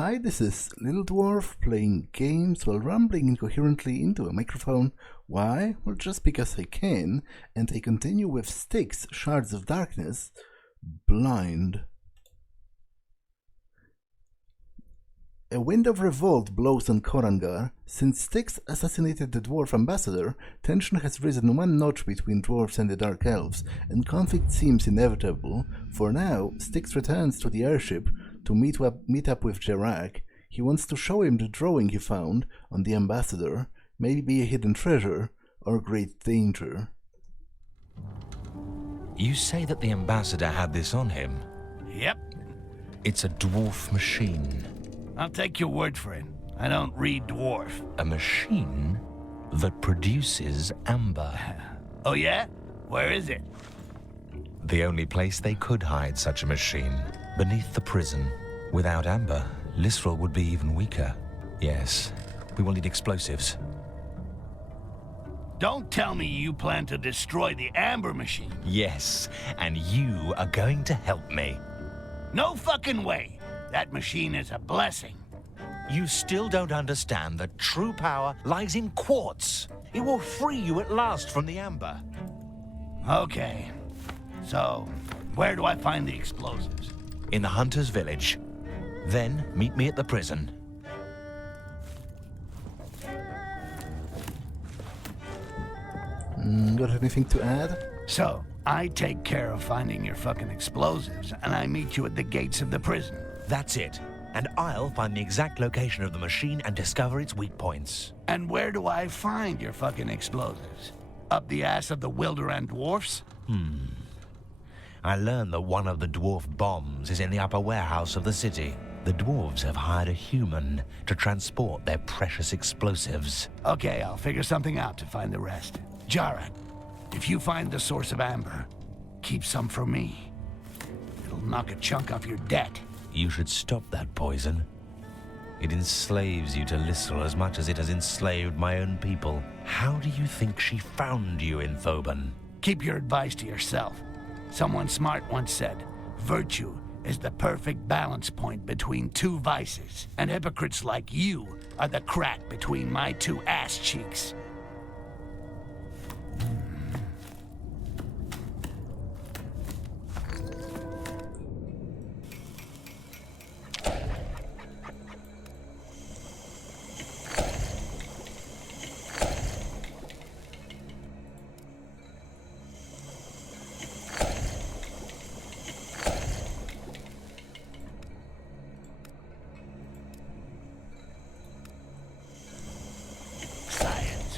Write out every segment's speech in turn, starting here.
Hi, this is Little Dwarf playing games while rambling incoherently into a microphone. Why? Well, just because I can, and I continue with Styx, Shards of Darkness, Blind. A wind of revolt blows on Korangar. Since Styx assassinated the dwarf ambassador, tension has risen one notch between dwarves and the Dark Elves, and conflict seems inevitable. For now, Styx returns to the airship to meet up with Jarak. He wants to show him the drawing he found on the ambassador, maybe a hidden treasure or great danger. You say that the ambassador had this on him? Yep. It's a dwarf machine. I'll take your word for it. I don't read dwarf. A machine that produces amber. Oh yeah? Where is it? The only place they could hide such a machine. Beneath the prison. Without amber, Lisrel would be even weaker. Yes, we will need explosives. Don't tell me you plan to destroy the amber machine. Yes, and you are going to help me. No fucking way. That machine is a blessing. You still don't understand that true power lies in quartz. It will free you at last from the amber. Okay. So, where do I find the explosives? In the hunter's village. Then meet me at the prison. Got anything to add? So, I take care of finding your fucking explosives, and I meet you at the gates of the prison. That's it. And I'll find the exact location of the machine and discover its weak points. And where do I find your fucking explosives? Up the ass of the Wilderan dwarfs? I learned that one of the dwarf bombs is in the upper warehouse of the city. The dwarves have hired a human to transport their precious explosives. Okay, I'll figure something out to find the rest. Jarak, if you find the source of amber, keep some for me. It'll knock a chunk off your debt. You should stop that poison. It enslaves you to Lisrel as much as it has enslaved my own people. How do you think she found you in Thoban? Keep your advice to yourself. Someone smart once said, virtue is the perfect balance point between two vices, and hypocrites like you are the crack between my two ass cheeks.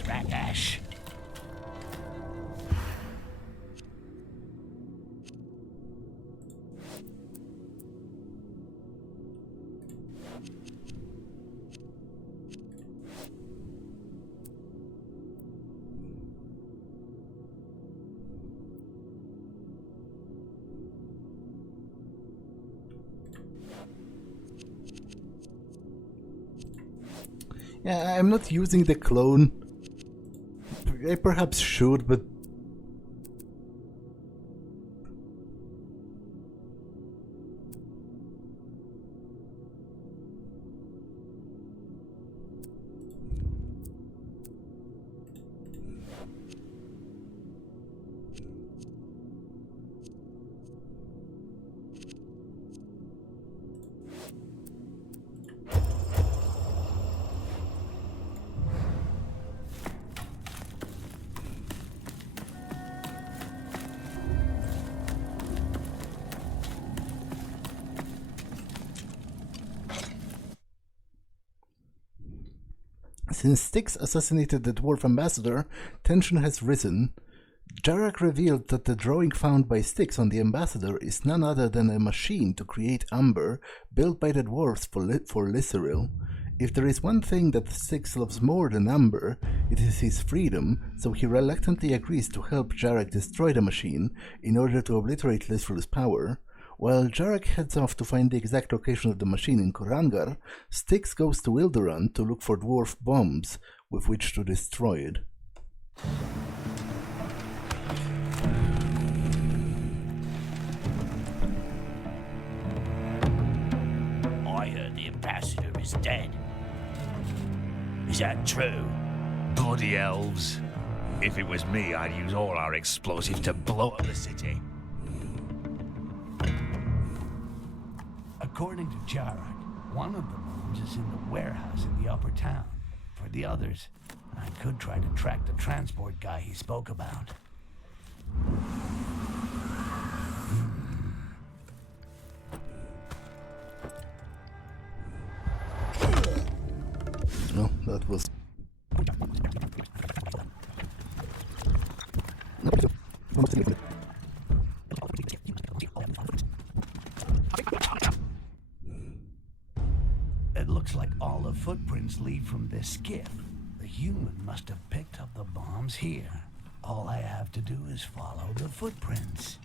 Ragash. Yeah, I'm not using the clone. I perhaps should, but since Styx assassinated the dwarf ambassador, tension has risen. Jarak revealed that the drawing found by Styx on the ambassador is none other than a machine to create amber built by the dwarves for Lisrel. If there is one thing that Styx loves more than amber, it is his freedom, so he reluctantly agrees to help Jarak destroy the machine in order to obliterate Lisrel's power. While Jarak heads off to find the exact location of the machine in Korangar, Styx goes to Wilderan to look for dwarf bombs with which to destroy it. I heard the ambassador is dead. Is that true? Bloody elves. If it was me, I'd use all our explosives to blow up the city. According to Jarak, one of the bombs is in the warehouse in the upper town. For the others, I could try to track the transport guy he spoke about. No, that was... It looks like all the footprints lead from this skiff. The human must have picked up the bombs here. All I have to do is follow the footprints.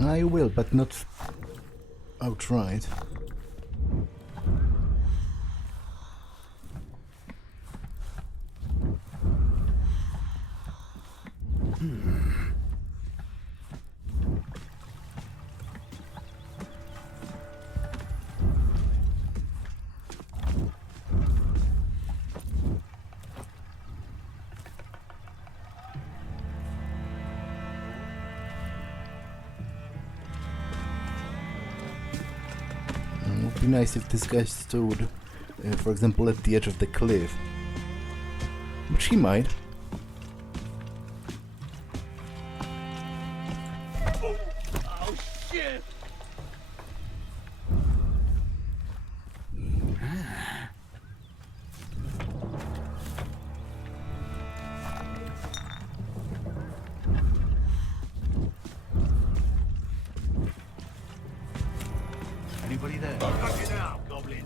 I will, but not outright. It would be nice if this guy stood, for example, at the edge of the cliff. Which he might. Oh shit! Anybody there? I'll cut you now, goblin.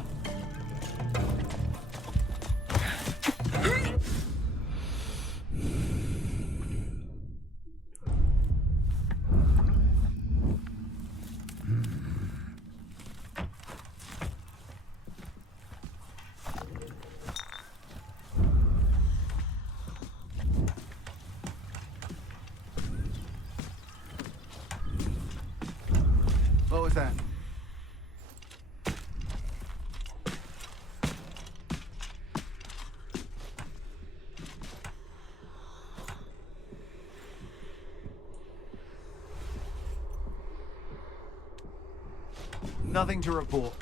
What was that? Nothing to report.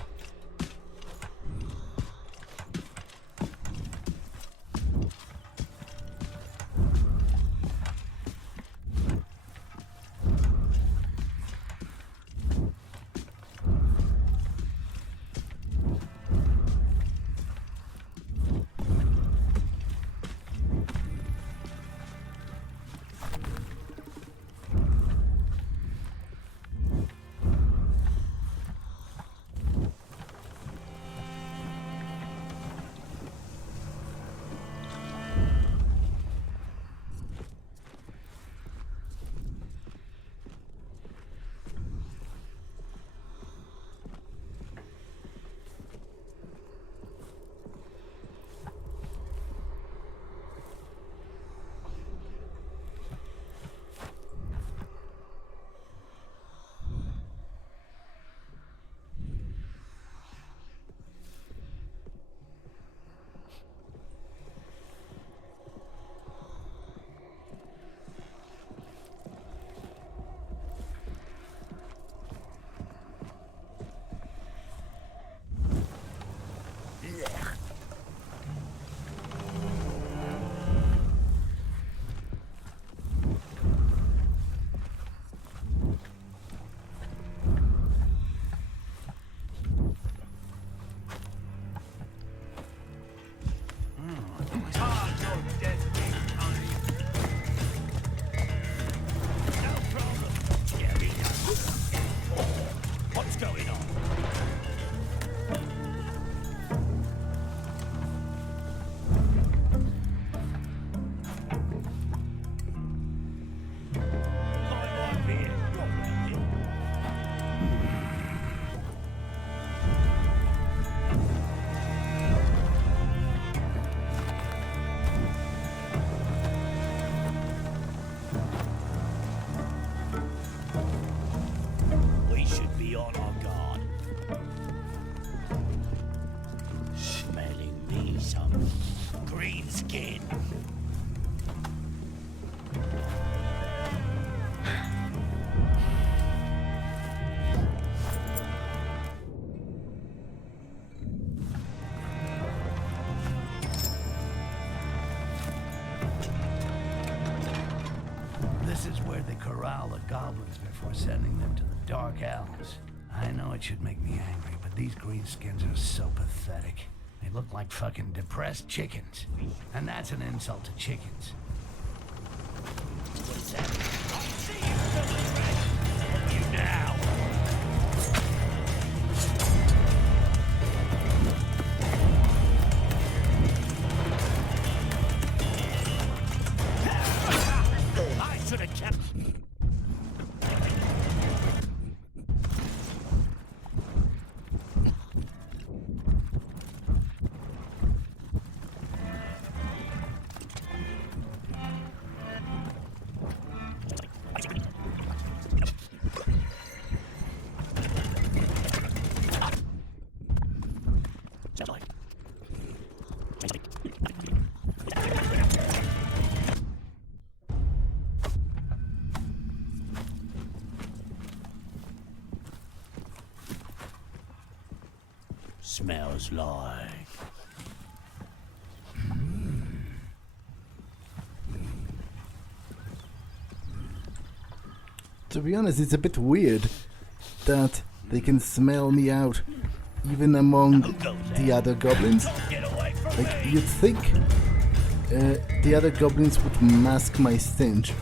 some green skin. This is where they corral the goblins before sending them to the Dark Elves. I know it should make me angry, but these greenskins are so pathetic. They look like fucking depressed chickens. And that's an insult to chickens. What is that? I see you, filthy rat! You now! I should have kept... Smells like... To be honest, it's a bit weird that they can smell me out even among the other goblins. Like, you'd think the other goblins would mask my stench.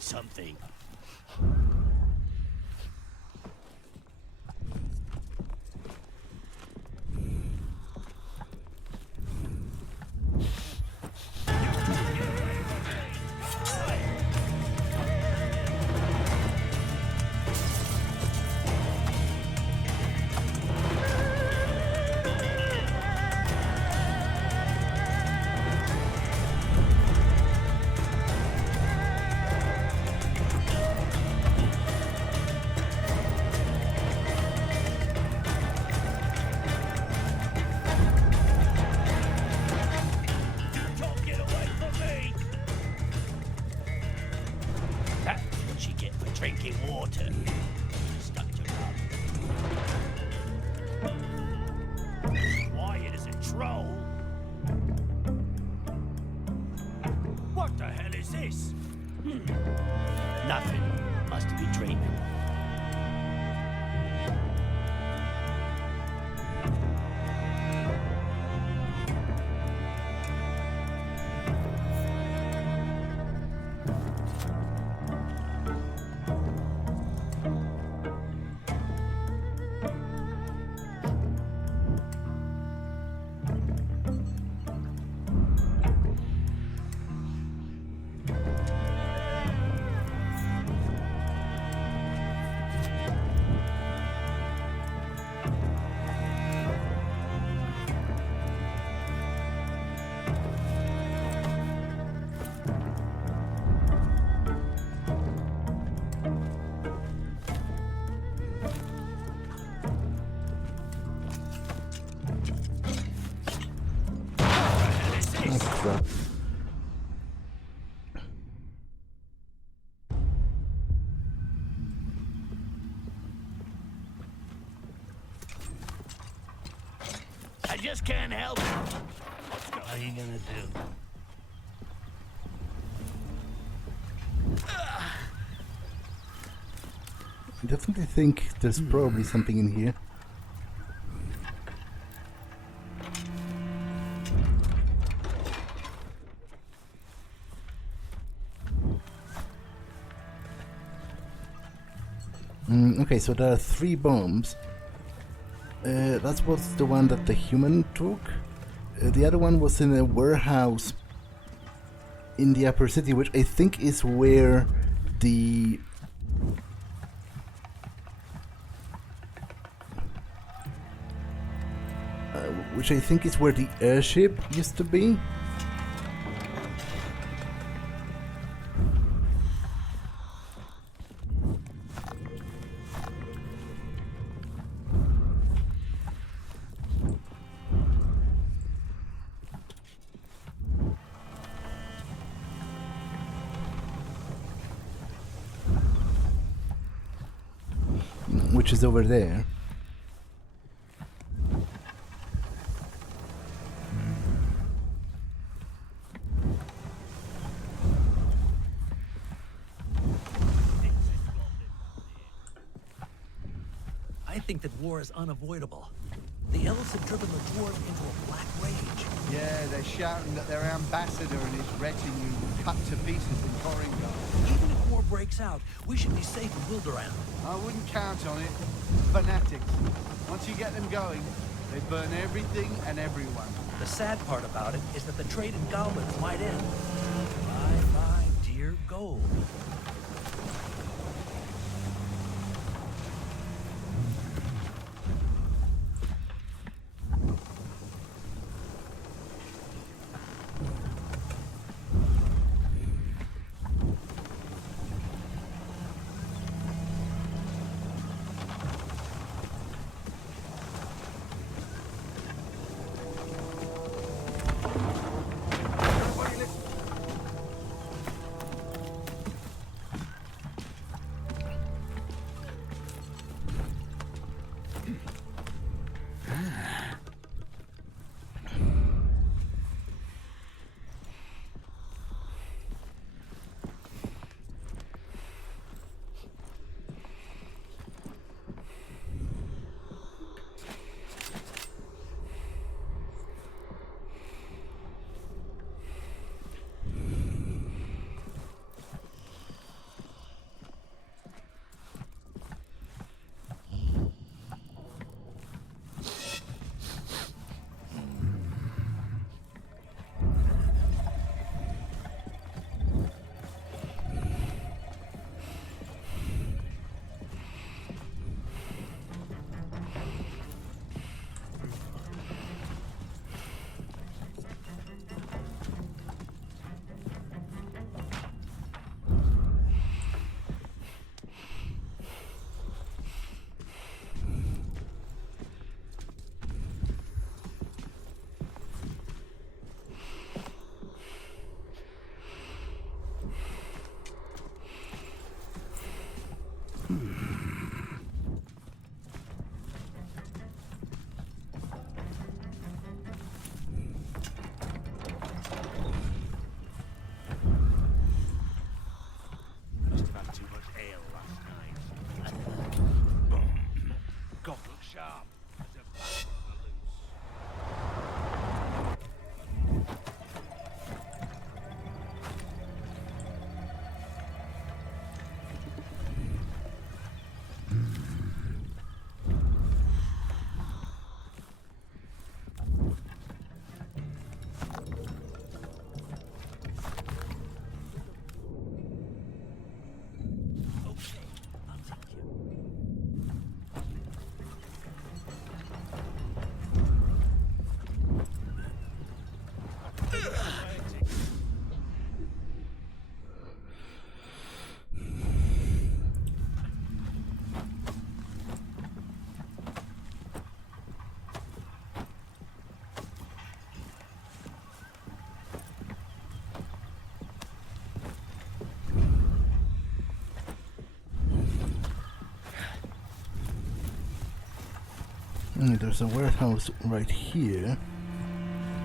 Something. Drinking water. Stuck to rub. Quiet as a troll. What the hell is this? Nothing. Must be dreaming. I just can't help it. What are you gonna do? I definitely think there's probably something in here. Okay, so there are 3 bombs. That was the one that the human took. The other one was in a warehouse in the upper city, which I think is where the... which I think is where the airship used to be. Which is over there. I think that war is unavoidable. The elves have driven the dwarves into a black rage. Yeah, they're shouting that their ambassador and his retinue were cut to pieces in Koringar. Even if war breaks out, we should be safe in Wilderand. I wouldn't count on it. Fanatics. Once you get them going, they burn everything and everyone. The sad part about it is that the trade in goblins might end. Bye-bye, dear gold. There's a warehouse right here,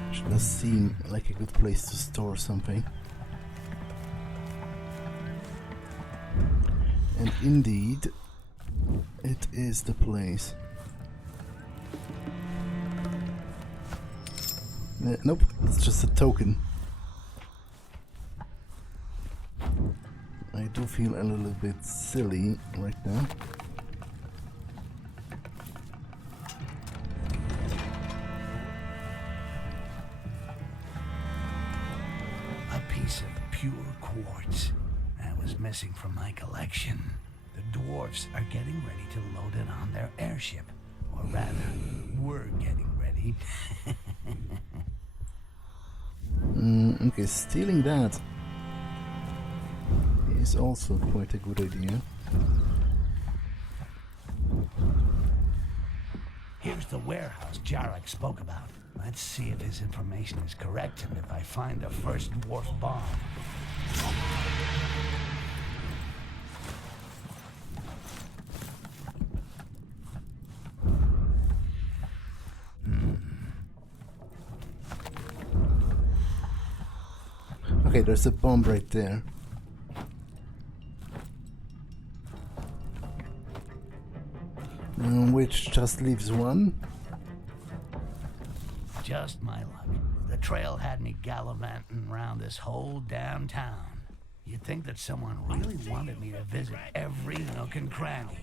which does seem like a good place to store something. And indeed, it is the place. Nope, it's just a token. I do feel a little bit silly right now. pure quartz. That was missing from my collection. The dwarfs are getting ready to load it on their airship. Or rather, we're getting ready. Okay, stealing that is also quite a good idea. Here's the warehouse Jarek spoke about. Let's see if his information is correct and if I find the first dwarf bomb. Okay, there's a bomb right there. Which just leaves one. Just my luck. The trail had me gallivanting around this whole damn town. You'd think that someone really wanted me to visit every nook and cranny.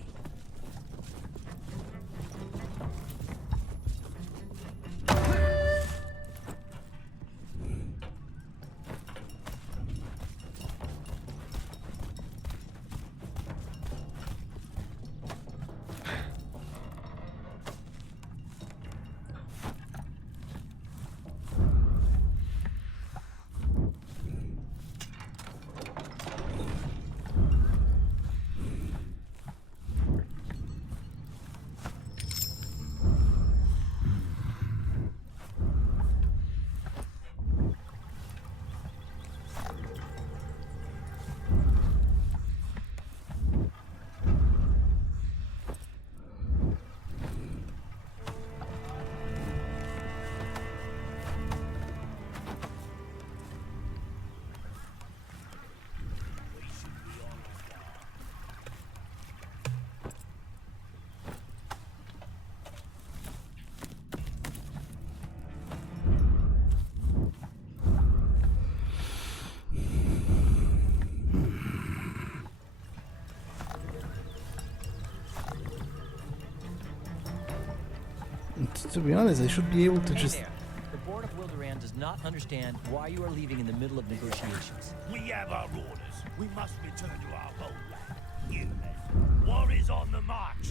To be honest, I should be able to just... There. The Board of Wilderan does not understand why you are leaving in the middle of negotiations. We have our orders. We must return to our homeland. You men. War is on the march.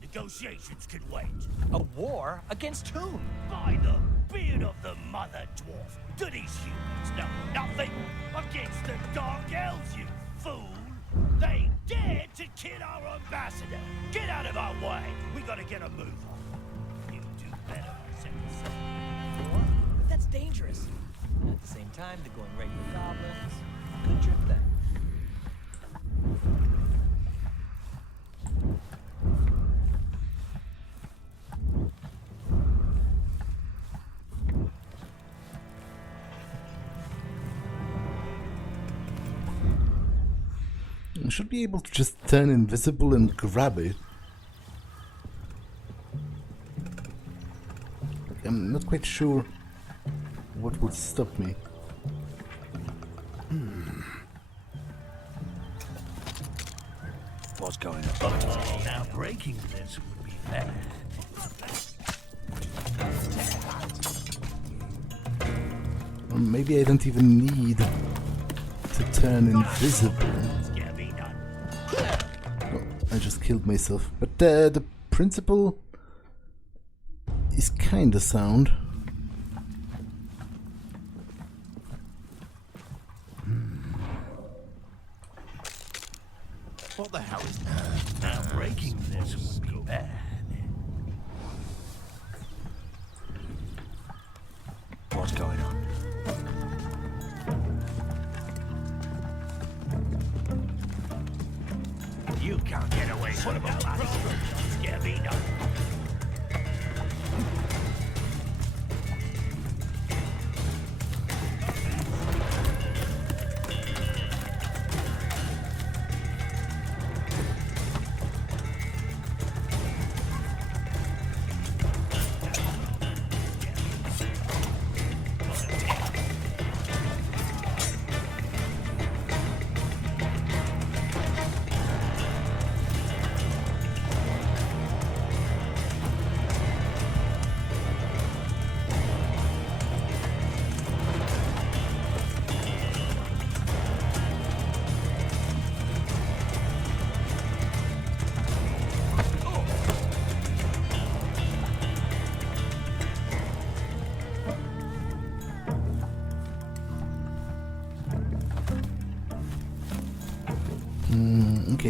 Negotiations can wait. A war? Against whom? By the beard of the mother dwarf. Do these humans know nothing against the Dark Elves, you fool? They dared to kill our ambassador. Get out of our way. We gotta get a move on. You do better, War? But that's dangerous. And at the same time, they're going right for goblins. Good trip then. I should be able to just turn invisible and grab it. I'm not quite sure what would stop me. What's going on? Oh, now breaking this would be bad. Or maybe I don't even need to turn invisible. Oh, I just killed myself. But the principle is kinda sound. What the hell is that? Now breaking this would be bad. What's going on? You can't get away from the Scabino.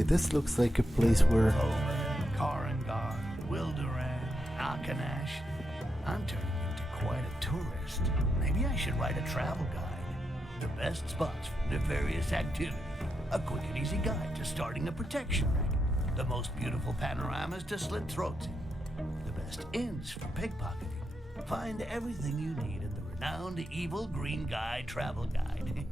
this looks like a place where... Omen, Karangar, Wildoran, Akanash. I'm turning into quite a tourist. Maybe I should write a travel guide. The best spots for nefarious activity. A quick and easy guide to starting a protection ring. The most beautiful panoramas to slit throats in. The best inns for pickpocketing. Find everything you need in the renowned Evil Green Guy Travel Guide.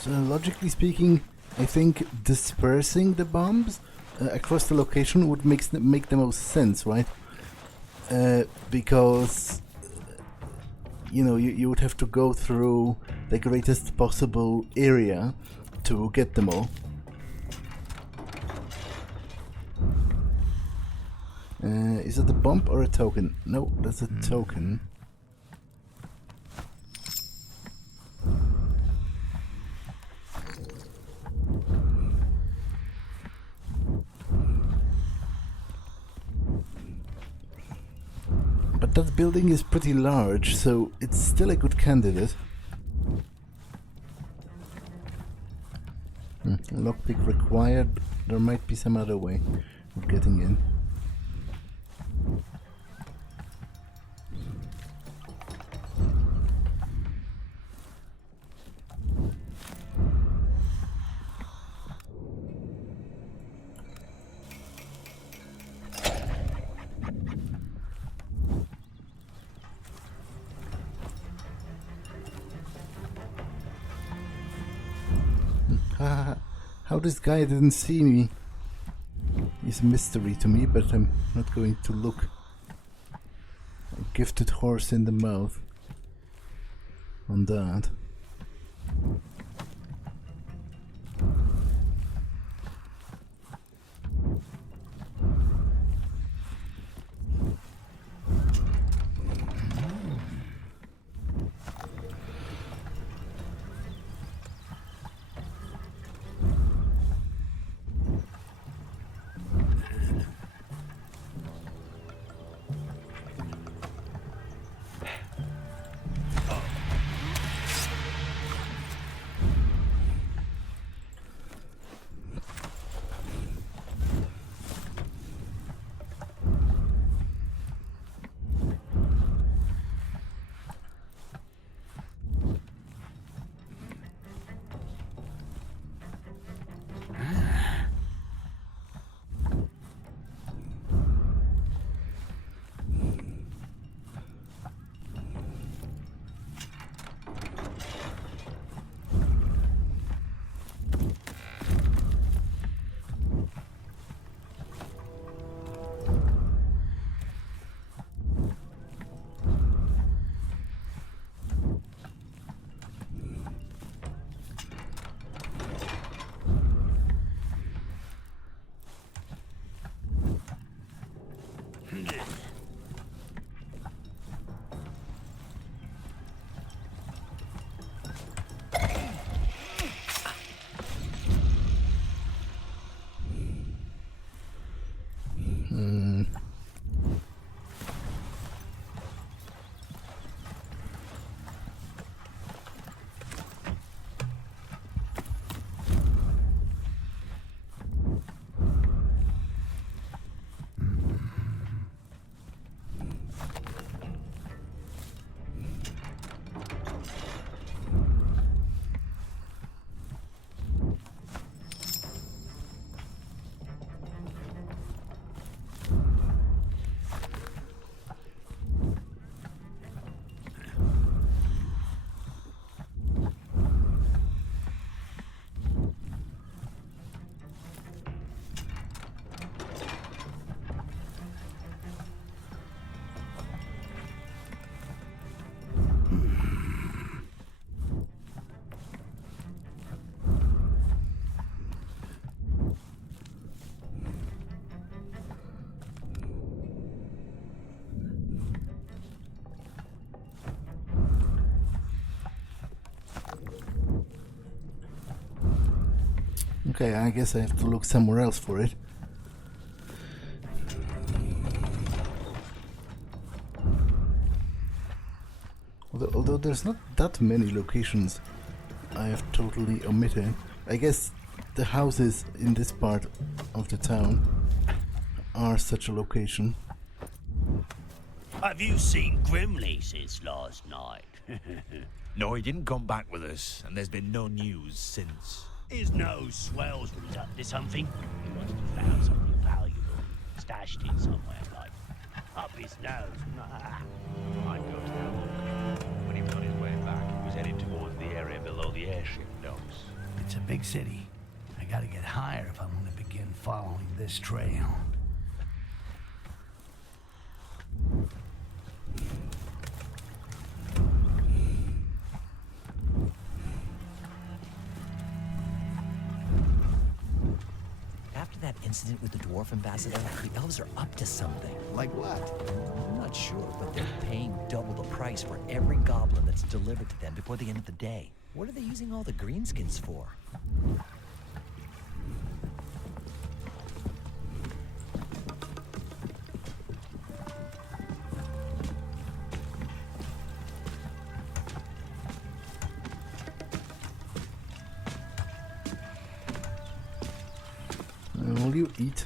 So logically speaking, I think dispersing the bombs across the location would make the most sense, right? Because you know, you would have to go through the greatest possible area to get them all. Is it a bomb or a token? No, that's a token. But that building is pretty large, so it's still a good candidate. Lockpick required, but there might be some other way of getting in. How this guy didn't see me is a mystery to me, but I'm not going to look. A gifted horse in the mouth on that. Okay, I guess I have to look somewhere else for it. Although there's not that many locations I have totally omitted. I guess the houses in this part of the town are such a location. Have you seen Grimley since last night? No, he didn't come back with us, and there's been no news since. His nose swells when he's up to something. He must have found something valuable, stashed it somewhere, like up his nose. I'd go to have a look. When he was on his way back, he was headed towards the area below the airship docks. It's a big city. I gotta get higher if I'm gonna begin following this trail. After that incident with the dwarf ambassador, the elves are up to something. Like what? I'm not sure, but they're paying double the price for every goblin that's delivered to them before the end of the day. What are they using all the greenskins for? Will you eat?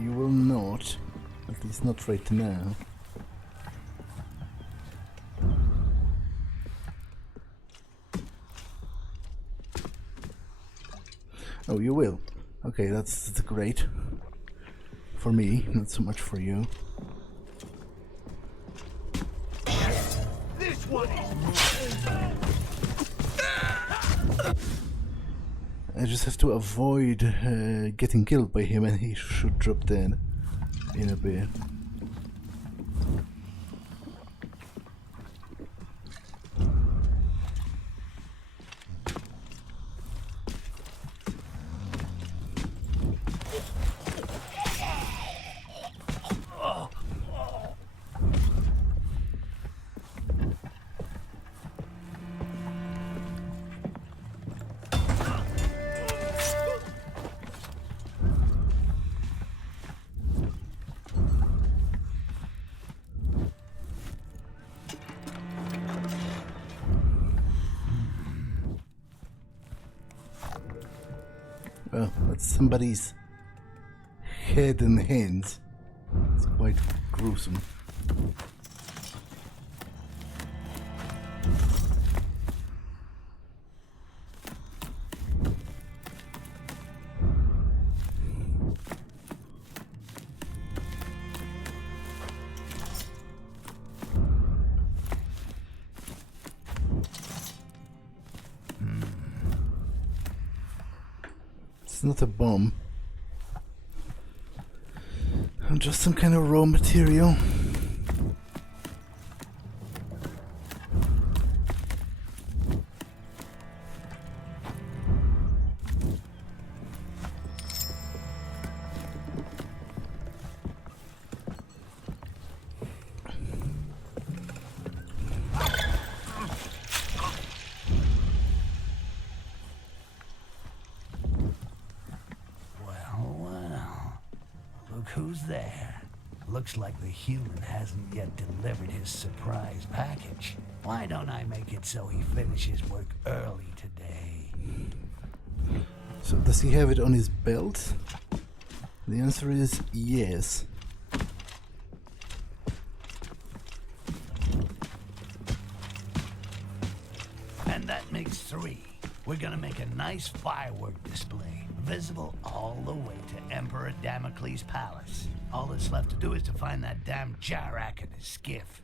You will not. At least not right now. Oh, you will. Okay, that's great. For me, not so much for you. This one is I just have to avoid getting killed by him, and he should drop dead in a bit. Well, that's somebody's head and hands. It's quite gruesome. It's not a bomb. Just some kind of raw material. Who's there? Looks like the human hasn't yet delivered his surprise package. Why don't I make it so he finishes work early today? So does he have it on his belt? The answer is yes. And that makes 3. We're gonna make a nice firework display, visible all the way to Emperor Damocles' palace. All that's left to do is to find that damn Jarak and his skiff.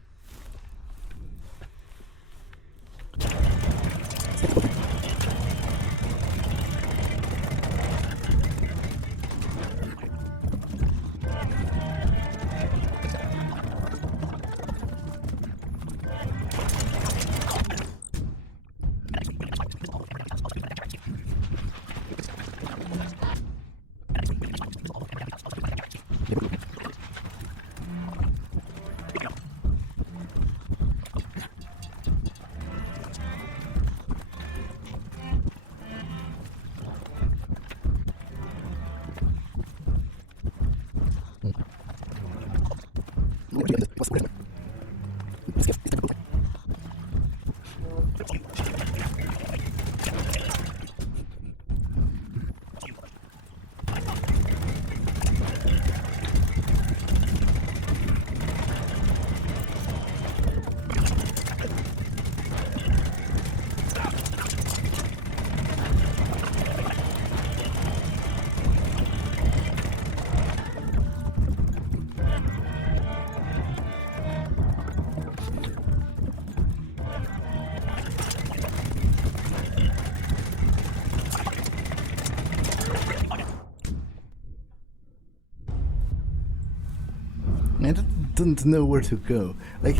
I don't know where to go. Like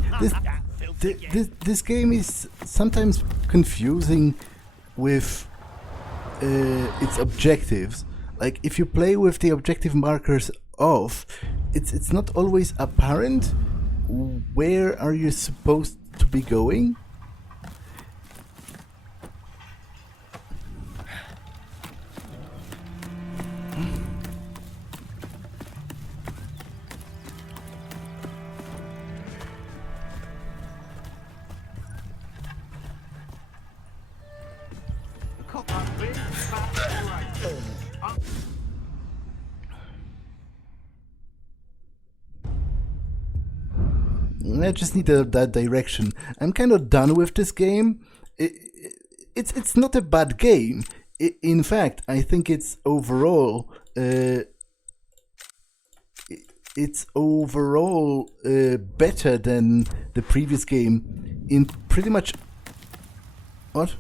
this game is sometimes confusing with its objectives. Like if you play with the objective markers off, it's not always apparent where are you supposed to be going. I just need that direction. I'm kind of done with this game. It's not a bad game. In fact, I think it's overall better than the previous game in pretty much. What?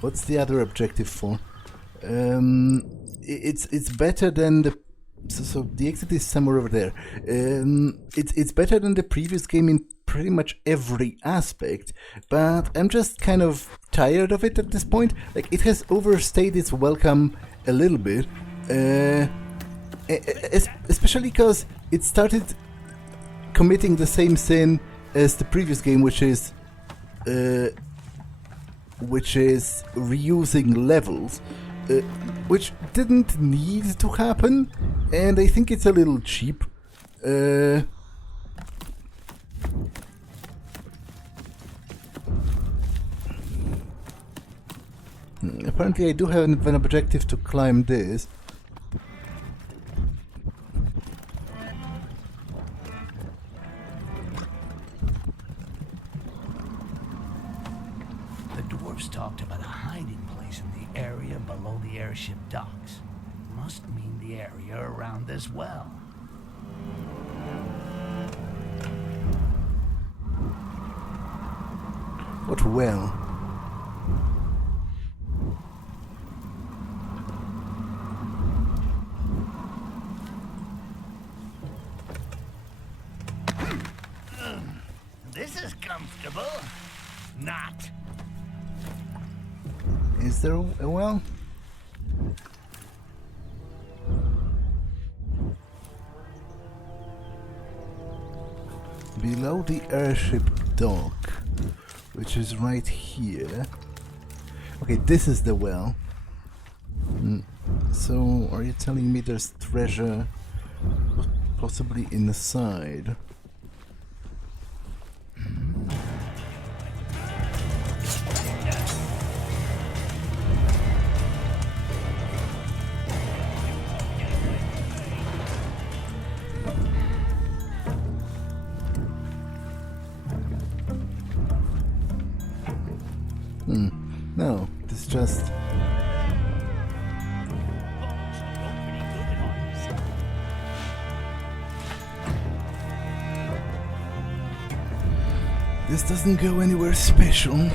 What's the other objective for? It's better than the. So the exit is somewhere over there. It's better than the previous game in pretty much every aspect, but I'm just kind of tired of it at this point. Like it has overstayed its welcome a little bit, especially because it started committing the same sin as the previous game, which is reusing levels, which didn't need to happen, and I think it's a little cheap. Apparently I do have an objective to climb this. Talked about a hiding place in the area below the airship docks. Must mean the area around this well. What well? This is comfortable. Not. Is there a well? Below the airship dock, which is right here. Okay, this is the well. So, are you telling me there's treasure possibly inside? No, it's just... This doesn't go anywhere special.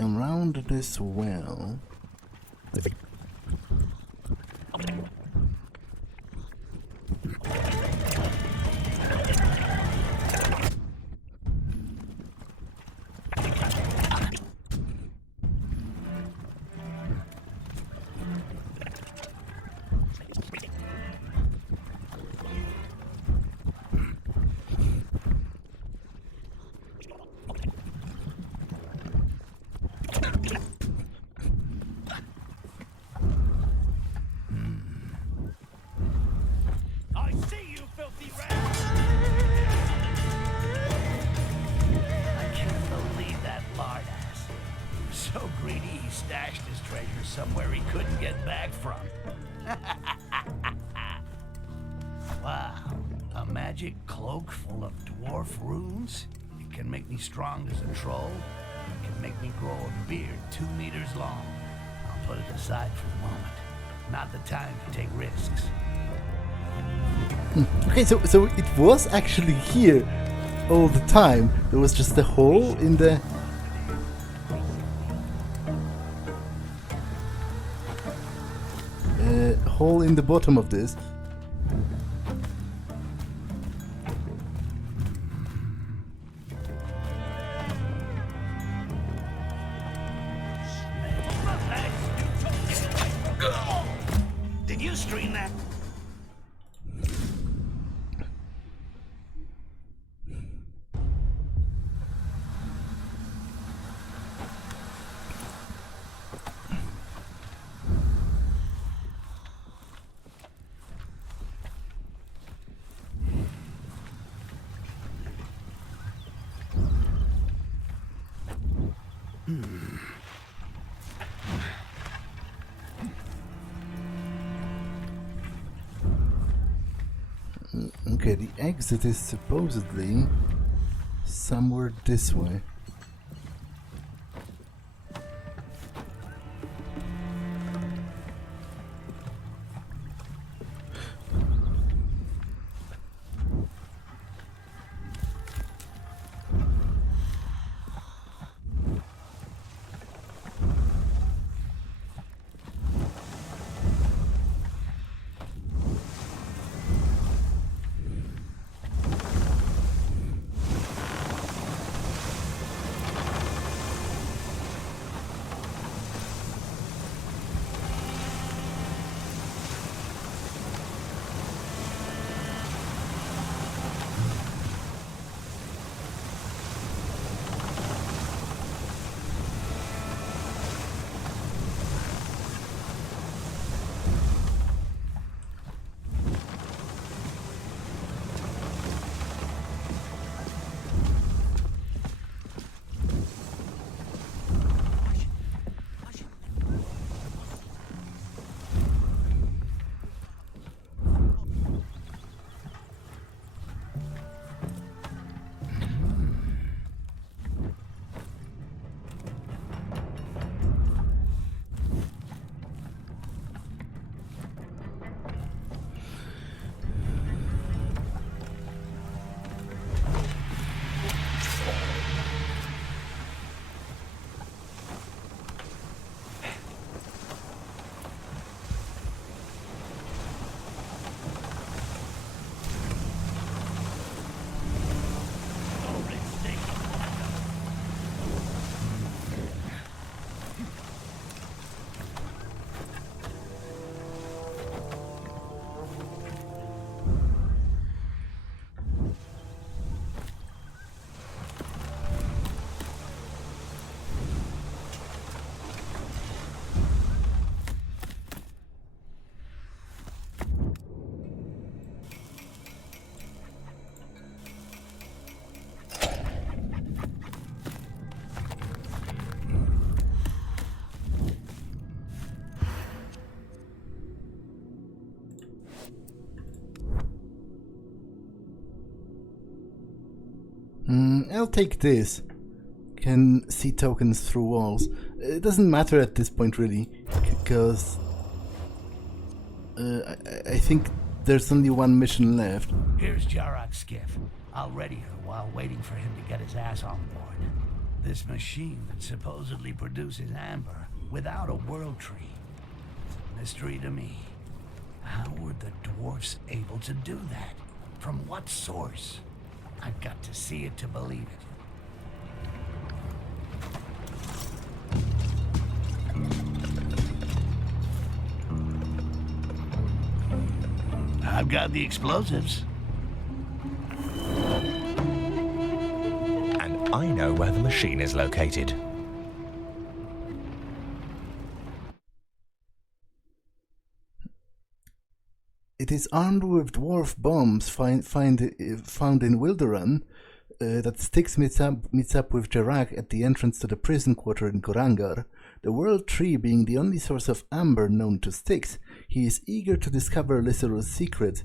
Around this well. Somewhere he couldn't get back from. Wow. Imagine magic cloak full of dwarf runes. It can make me strong as a troll. It can make me grow a beard 2 meters long. I'll put it aside for the moment. Not the time to take risks. Okay, so it was actually here all the time. There was just a hole in the... hole in the bottom of this. Did you stream that? Okay, the exit is supposedly somewhere this way. I'll take this. Can see tokens through walls. It doesn't matter at this point really, because I think there's only one mission left. Here's Jarrock's skiff. I'll ready her while waiting for him to get his ass on board. This machine that supposedly produces amber without a world tree. It's a mystery to me. How were the dwarfs able to do that? From what source? I've got to see it to believe it. I've got the explosives. And I know where the machine is located. It is armed with dwarf bombs found in Wilderun that Styx meets up with Jarrak at the entrance to the prison quarter in Gorangar. The World Tree being the only source of amber known to Styx, he is eager to discover Lysaro's secret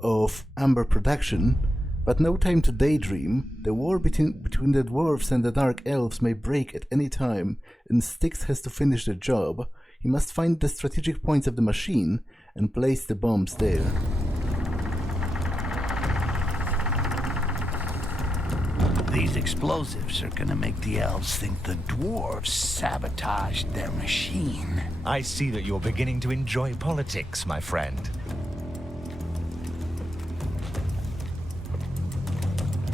of amber production, but no time to daydream. The war between the dwarves and the dark elves may break at any time, and Styx has to finish the job. He must find the strategic points of the machine and place the bombs there. These explosives are gonna make the elves think the dwarves sabotaged their machine. I see that you're beginning to enjoy politics, my friend.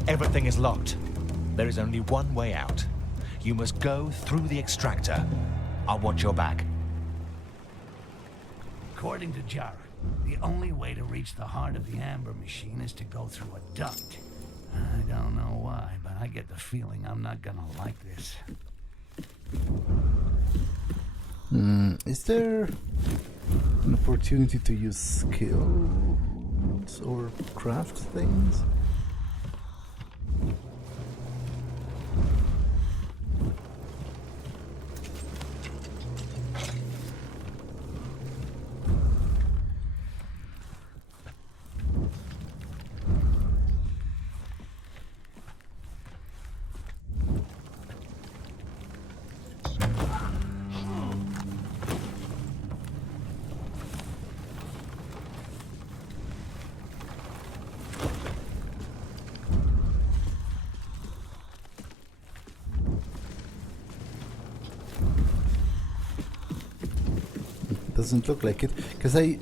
Everything is locked. There is only one way out. You must go through the extractor. I'll watch your back. According to Jarek, the only way to reach the heart of the amber machine is to go through a duct. I don't know why, but I get the feeling I'm not gonna like this. Is there an opportunity to use skills or craft things? Doesn't look like it, because I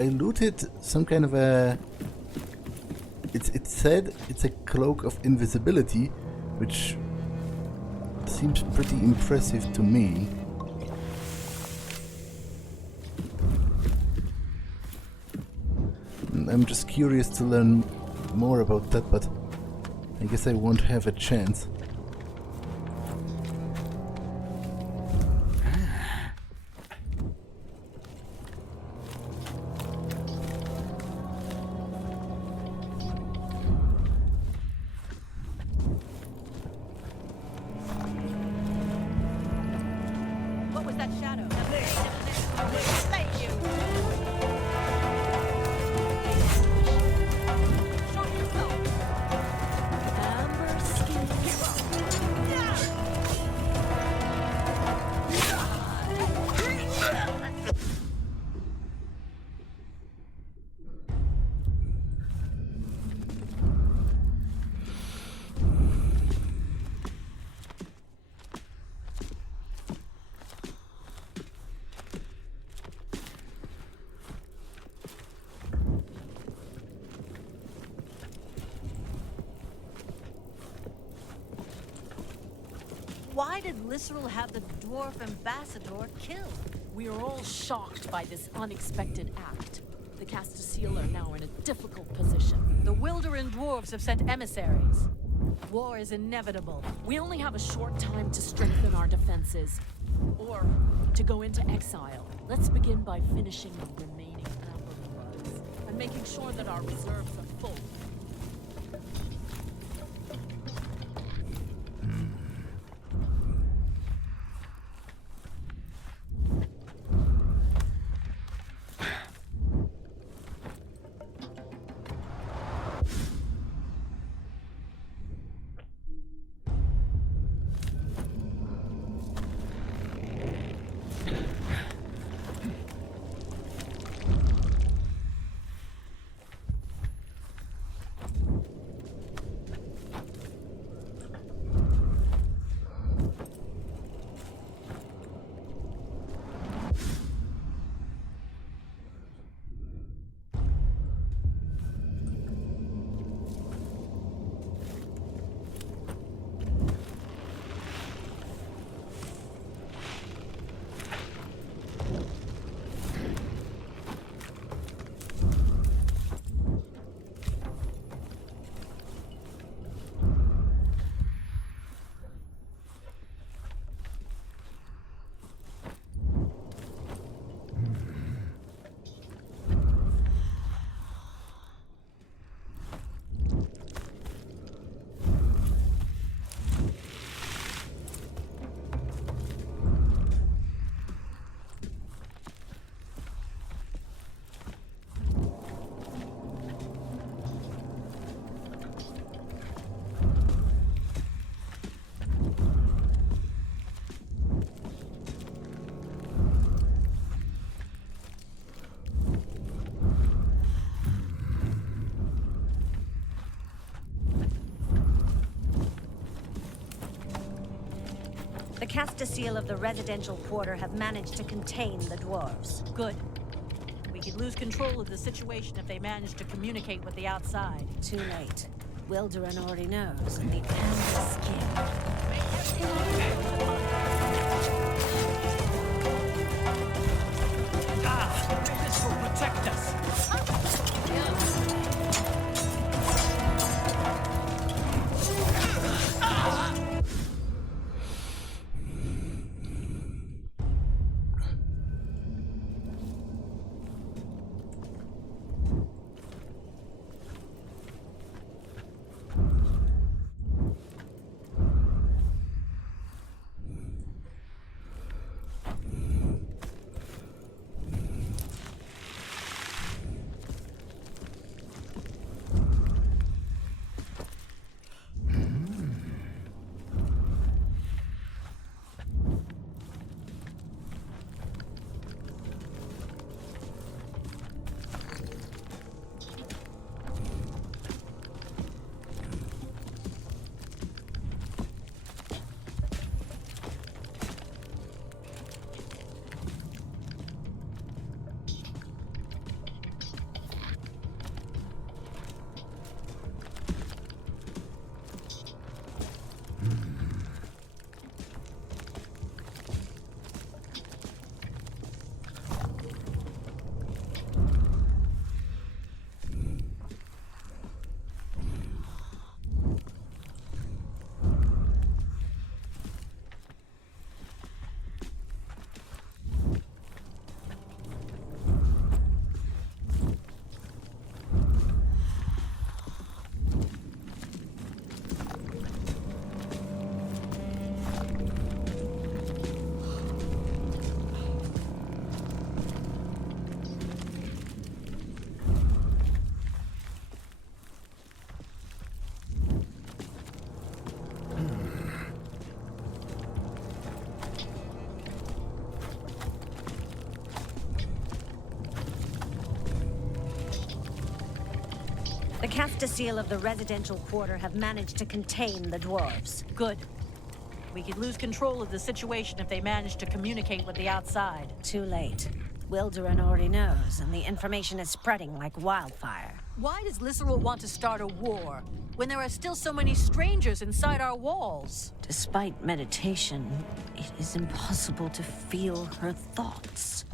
looted some kind of a... It said it's a cloak of invisibility, which seems pretty impressive to me. I'm just curious to learn more about that, but I guess I won't have a chance. What was that shadow? Thank you. Show yourself. Amber skin. Why did Lysserl have the dwarf ambassador killed? We are all shocked by this unexpected act. The Castasiel are now in a difficult position. The Wilderin dwarves have sent emissaries. War is inevitable. We only have a short time to strengthen our defenses. Or to go into exile. Let's begin by finishing the remaining amber bloods and making sure that our reserves are full. The caster seal of the residential quarter have managed to contain the dwarves. Good. We could lose control of the situation if they manage to communicate with the outside. Too late. Wilderin already knows, and the amber skin. This will protect us. The caster seal of the residential quarter have managed to contain the dwarves. Good. We could lose control of the situation if they manage to communicate with the outside. Too late. Wilderin already knows, and the information is spreading like wildfire. Why does Lysserl want to start a war when there are still so many strangers inside our walls? Despite meditation, it is impossible to feel her thoughts.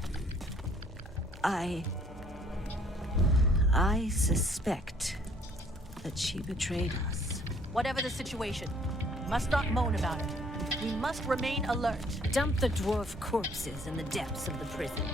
I suspect that she betrayed us. Whatever the situation, we must not moan about it. We must remain alert. Dump the dwarf corpses in the depths of the prison.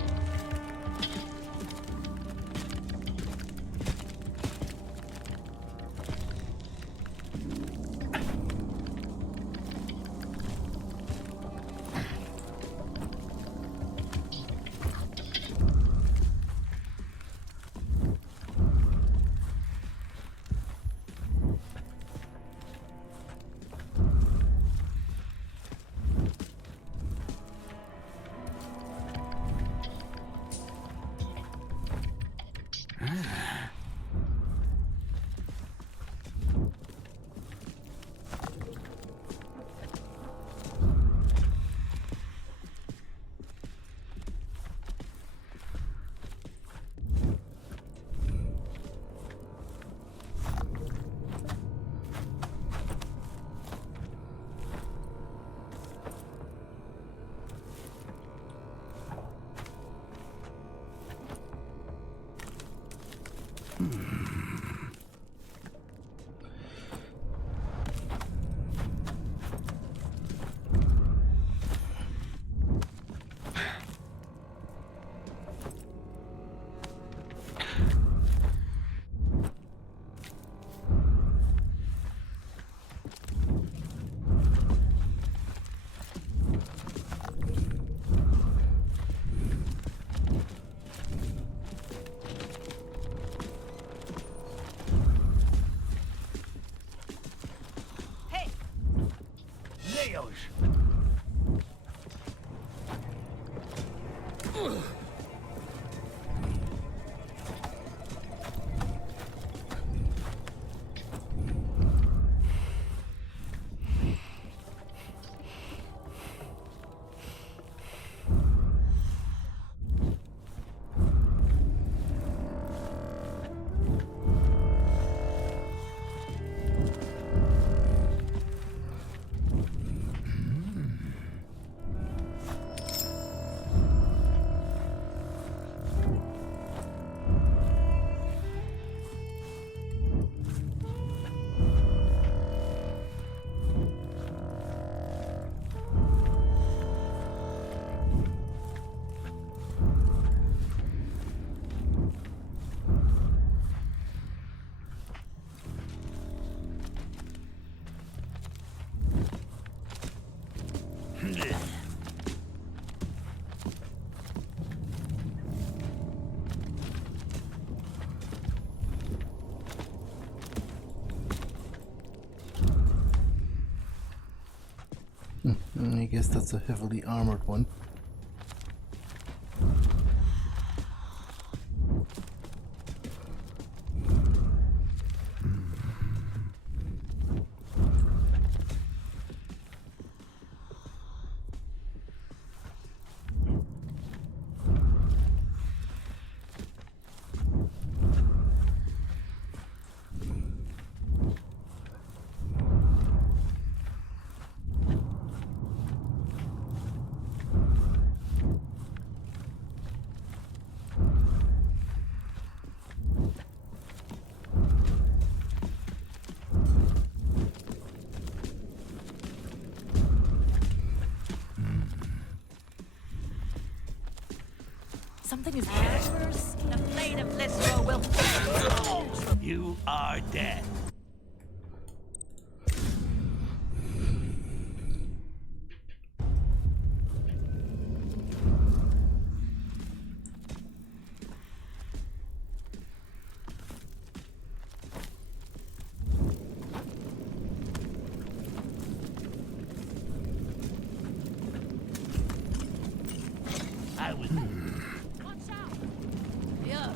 I guess that's a heavily armored one. Something is worse. The blade of Lysra will... You are dead. I was... Watch out! Yeah.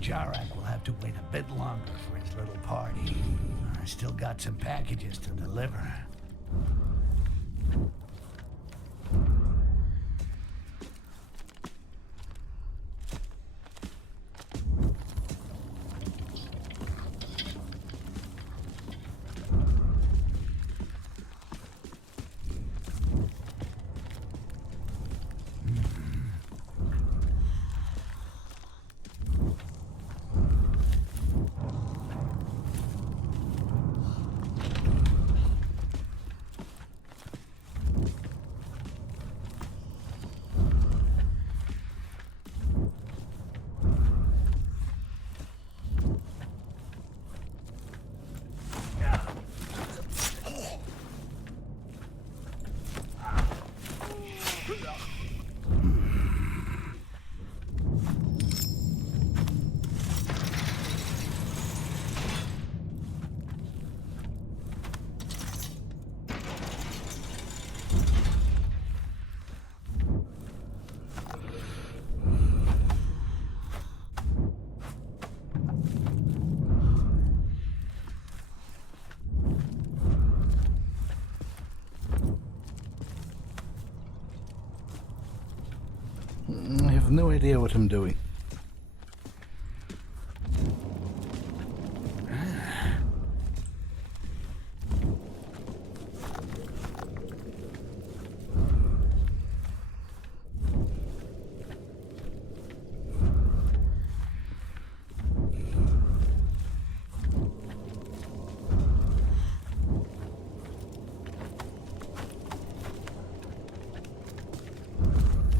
Jarak will have to wait a bit longer for his little party. I still got some packages to deliver. I have no idea what I'm doing.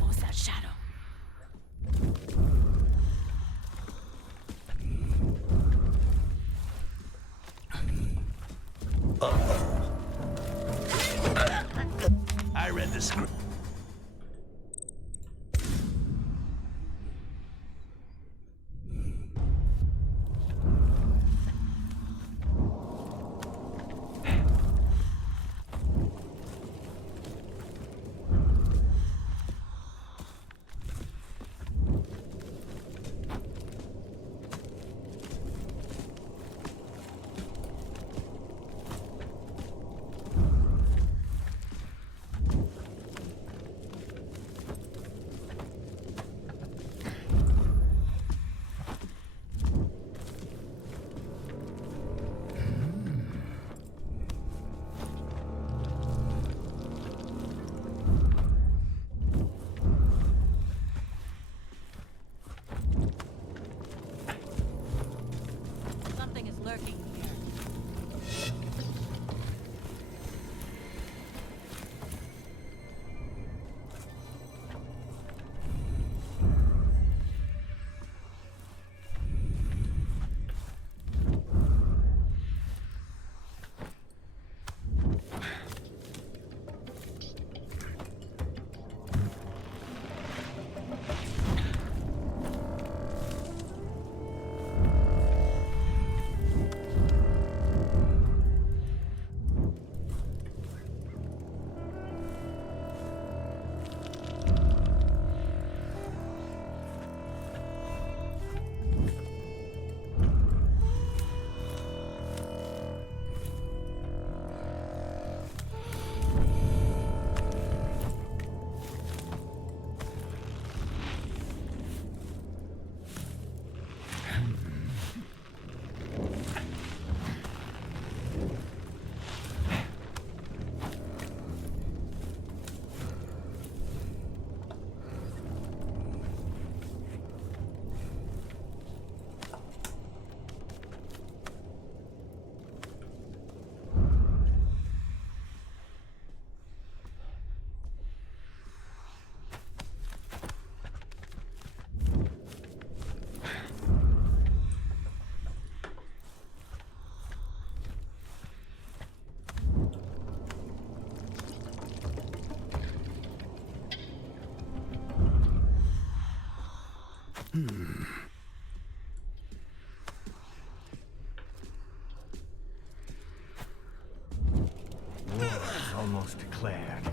What's that shadow? I read the script. Something is lurking here. War is almost declared.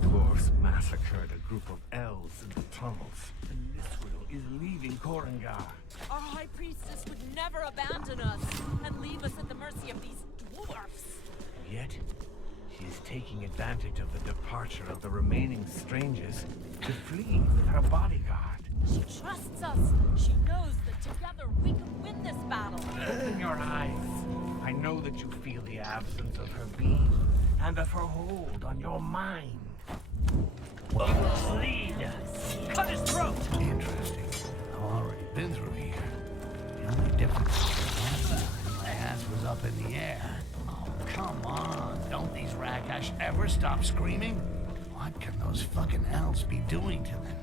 The dwarves massacred a group of elves in the tunnels, and Mithril is leaving Korengar. Our high priestess would never abandon us and leave us at the mercy of these dwarfs. Yet, she is taking advantage of the departure of the remaining strangers to flee with her bodyguard. She trusts us. She knows that together we can win this battle. Open your eyes. I know that you feel the absence of her being and of her hold on your mind. He will bleed. Cut his throat. Interesting. I've already been through here. The only difference is last time my ass was up in the air. Oh, come on. Don't these Rakash ever stop screaming? What can those fucking elves be doing to them?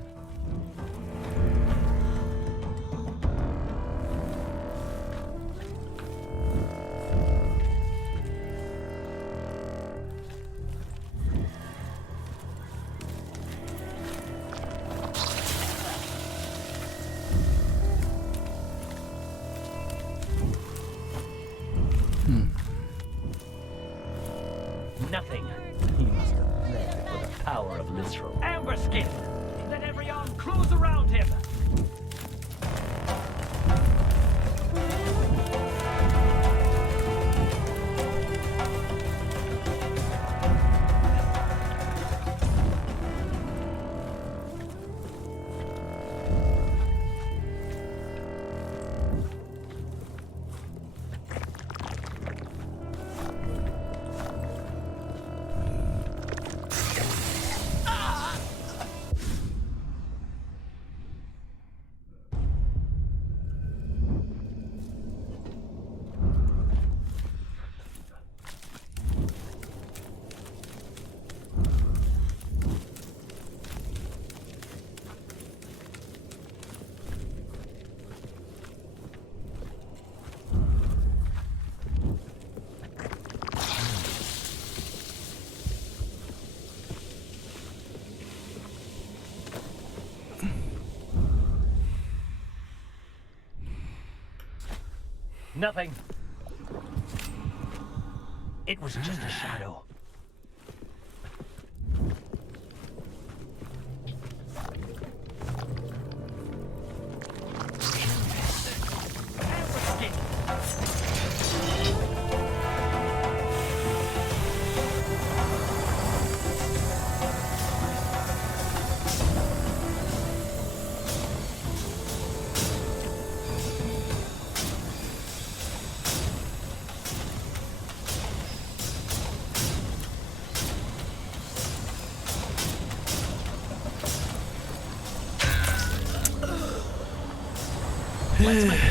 Nothing. He must have fled for the power of Mithril. Amberskin! Let every arm close around him! Nothing. It was just a shadow. Let's make it.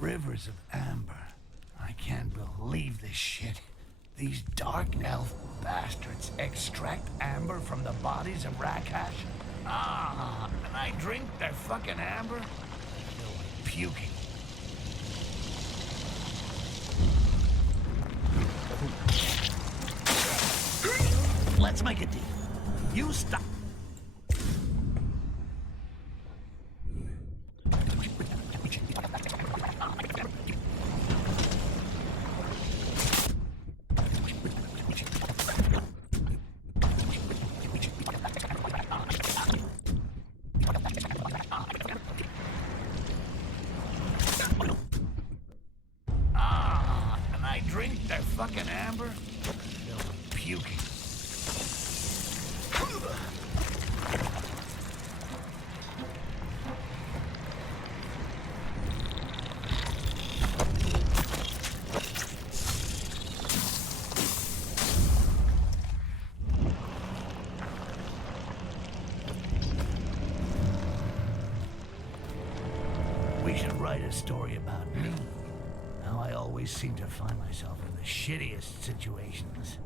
Rivers of amber. I can't believe this shit. These dark elf bastards extract amber from the bodies of Rakash. And I drink their fucking amber? I feel like puking. Let's make a deal. You stop. Drink their fucking amber? I feel like puking. We should write a story about me. How I always seem to find myself in the shittiest situations.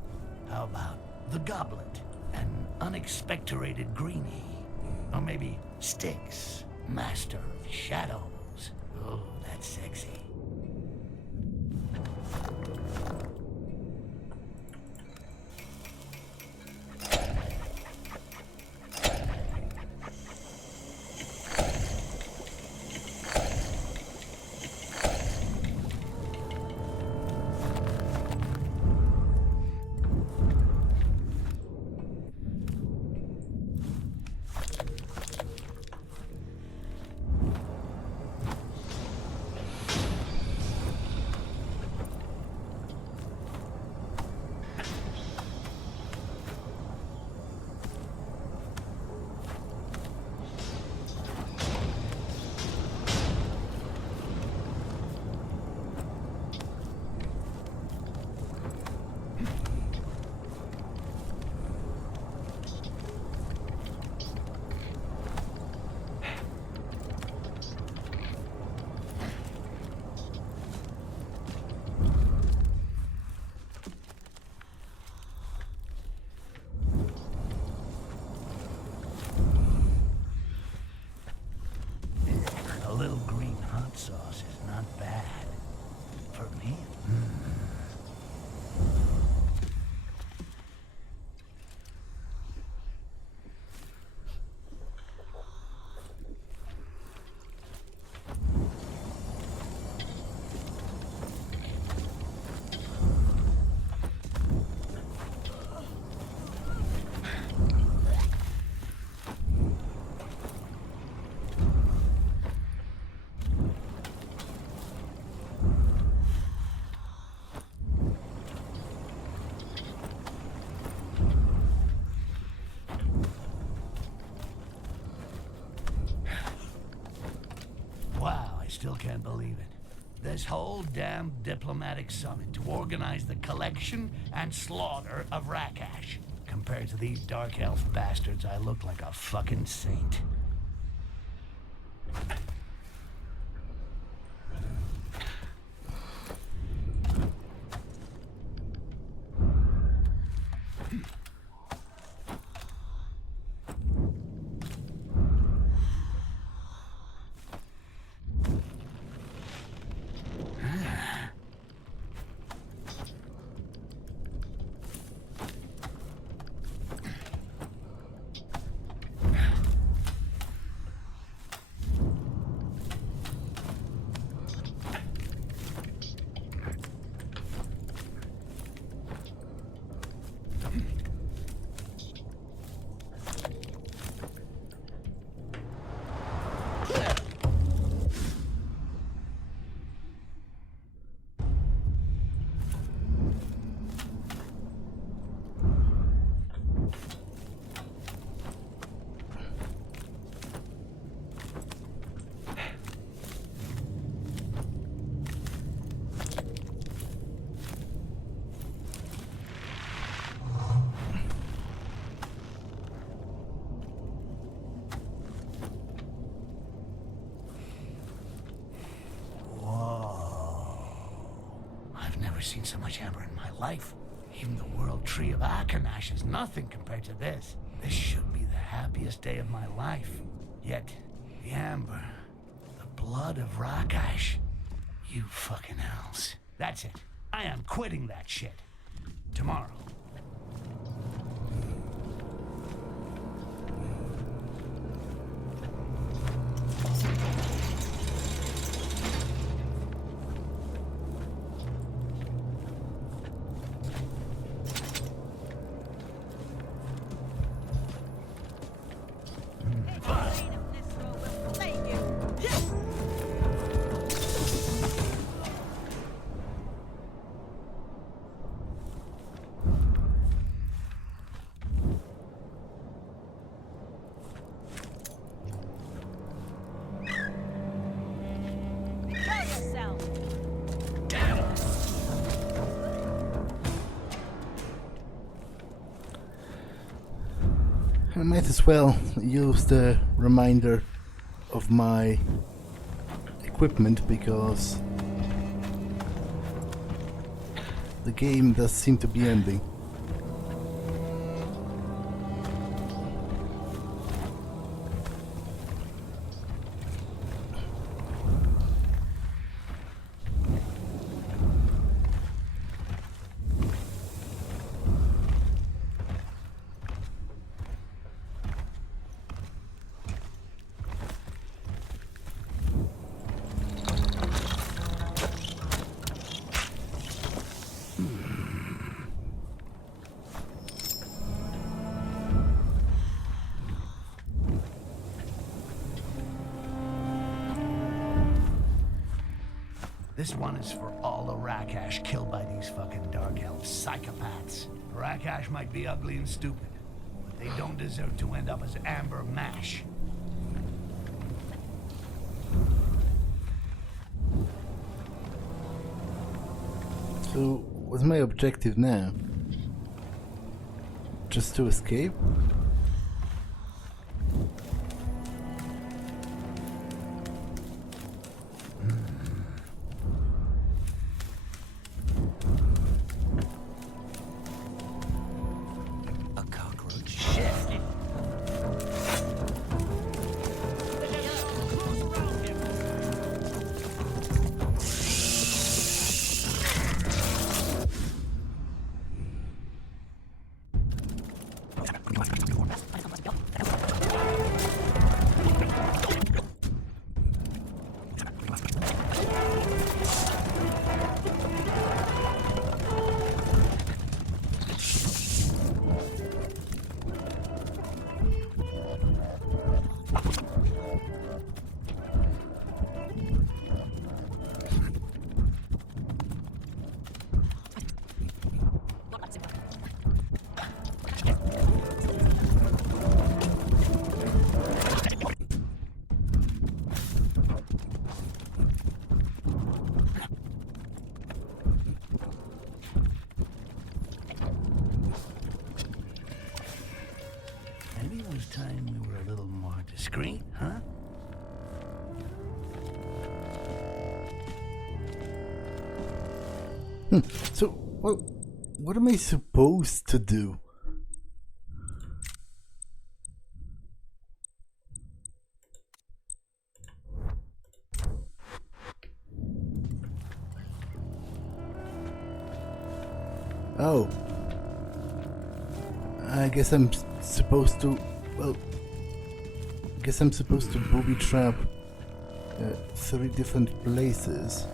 How about the goblin? An unexpectorated greenie. Or maybe Styx, master of shadows. Oh, that's sexy. A little green hot sauce is not bad. For me? Still can't believe it. This whole damn diplomatic summit to organize the collection and slaughter of Rakash. Compared to these dark elf bastards, I look like a fucking saint. Seen so much amber in my life. Even the world tree of Akanash is nothing compared to this. This should be the happiest day of my life. Yet, the amber, the blood of Rakash, you fucking hells. That's it. I am quitting that shit. Tomorrow. I might as well use the reminder of my equipment because the game does seem to be ending. This one is for all the Rakash killed by these fucking Dark Elf psychopaths. Rakash might be ugly and stupid, but they don't deserve to end up as amber mash. So, what's my objective now? Just to escape? Time we were a little more discreet, huh? So, well, what am I supposed to do? Oh. I guess I'm supposed to... Well, I guess I'm supposed to booby trap 3 different places.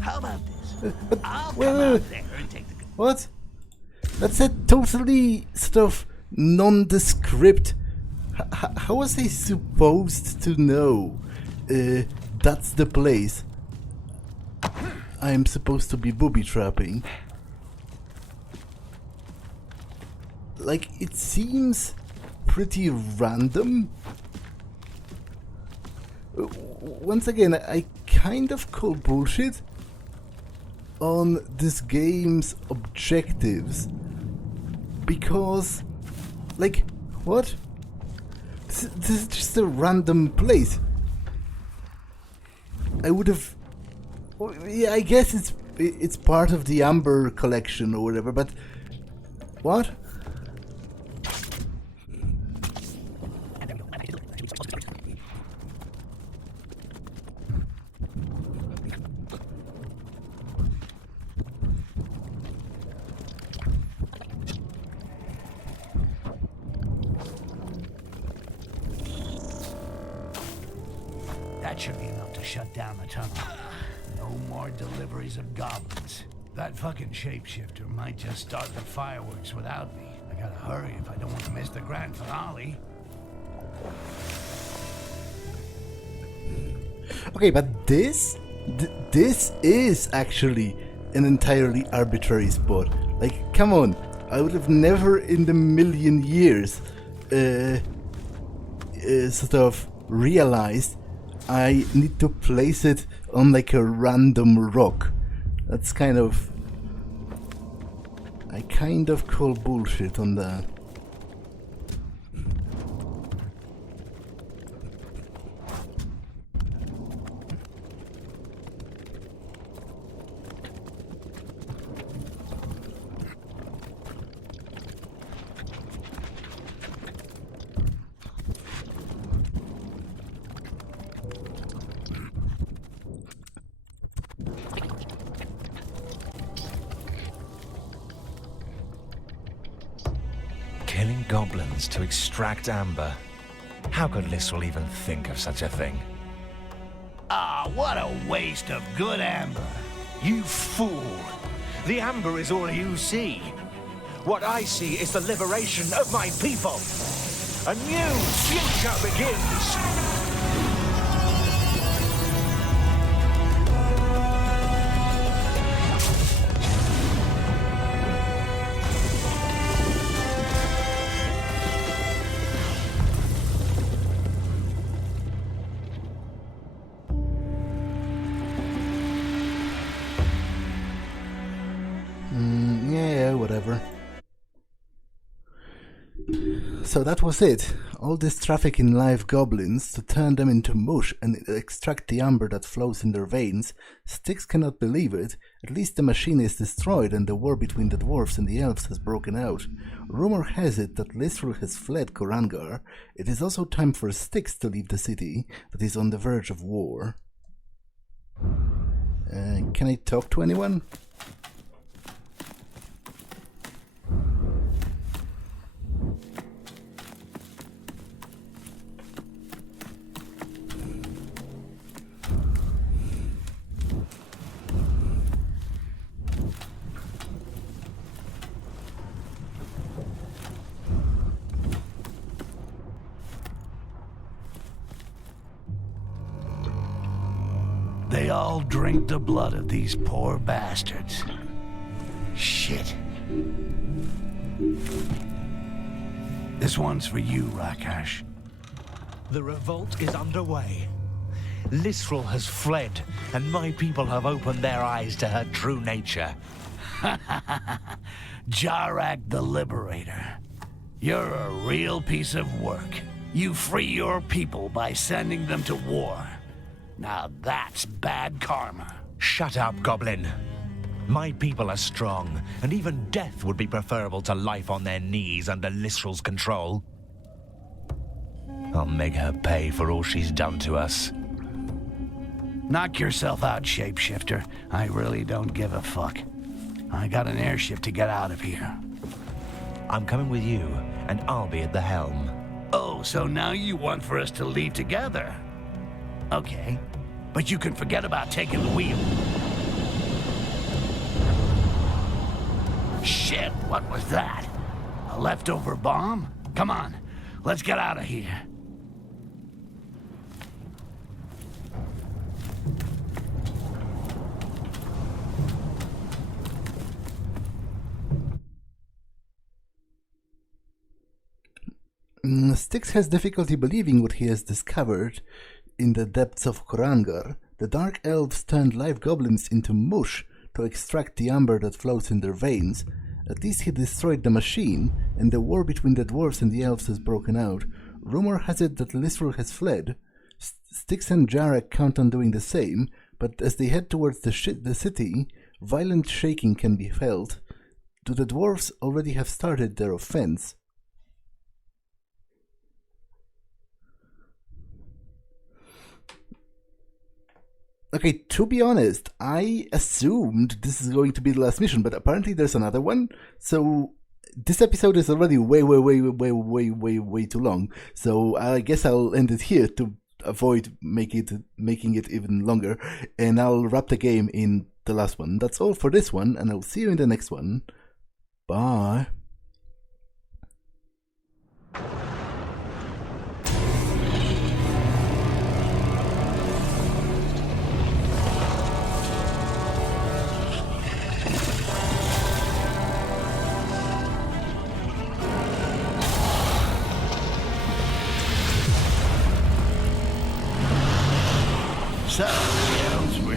How about this? I'll wait, come wait, out wait. there and take the... What? That's a totally sort of nondescript. How was I supposed to know that's the place I'm supposed to be booby trapping? Like, it seems pretty random. Once again, I kind of call bullshit on this game's objectives. Because, like, what? This is just a random place. I would have... Well, yeah, I guess it's part of the Amber collection or whatever, but... What? That should be enough to shut down the tunnel. No more deliveries of goblins. That fucking shapeshifter might just start the fireworks without me. I gotta hurry if I don't want to miss the grand finale. Okay, but this is actually an entirely arbitrary spot. Like, come on, I would have never in the million years sort of realized I need to place it on like a random rock. That's kind of... I kind of call bullshit on that. Killing goblins to extract amber. How could Lysrel even think of such a thing? Ah, what a waste of good amber. You fool! The amber is all you see. What I see is the liberation of my people. A new future begins! Yeah, whatever. So that was it. All this traffic in live goblins to turn them into mush and extract the amber that flows in their veins. Styx cannot believe it. At least the machine is destroyed and the war between the dwarfs and the elves has broken out. Rumor has it that Lysrel has fled Corangar. It is also time for Styx to leave the city that is on the verge of war. Can I talk to anyone? They all drink the blood of these poor bastards. Shit. This one's for you, Rakash. The revolt is underway. Lysrel has fled, and my people have opened their eyes to her true nature. Jarak the Liberator. You're a real piece of work. You free your people by sending them to war. Now that's bad karma. Shut up, Goblin. My people are strong, and even death would be preferable to life on their knees under Lysrel's control. I'll make her pay for all she's done to us. Knock yourself out, shapeshifter. I really don't give a fuck. I got an airship to get out of here. I'm coming with you, and I'll be at the helm. Oh, so now you want for us to leave together? Okay, but you can forget about taking the wheel. Shit, what was that? A leftover bomb? Come on, let's get out of here. Styx has difficulty believing what he has discovered. In the depths of Corangar, the Dark Elves turned live goblins into mush to extract the amber that flows in their veins. At least he destroyed the machine, and the war between the dwarves and the elves has broken out. Rumor has it that Lysrel has fled. Styx and Jarak count on doing the same, but as they head towards the city, violent shaking can be felt. Do the dwarves already have started their offense? Okay, to be honest, I assumed this is going to be the last mission, but apparently there's another one. So this episode is already way too long. So I guess I'll end it here to avoid making it even longer, and I'll wrap the game in the last one. That's all for this one, and I'll see you in the next one. Bye.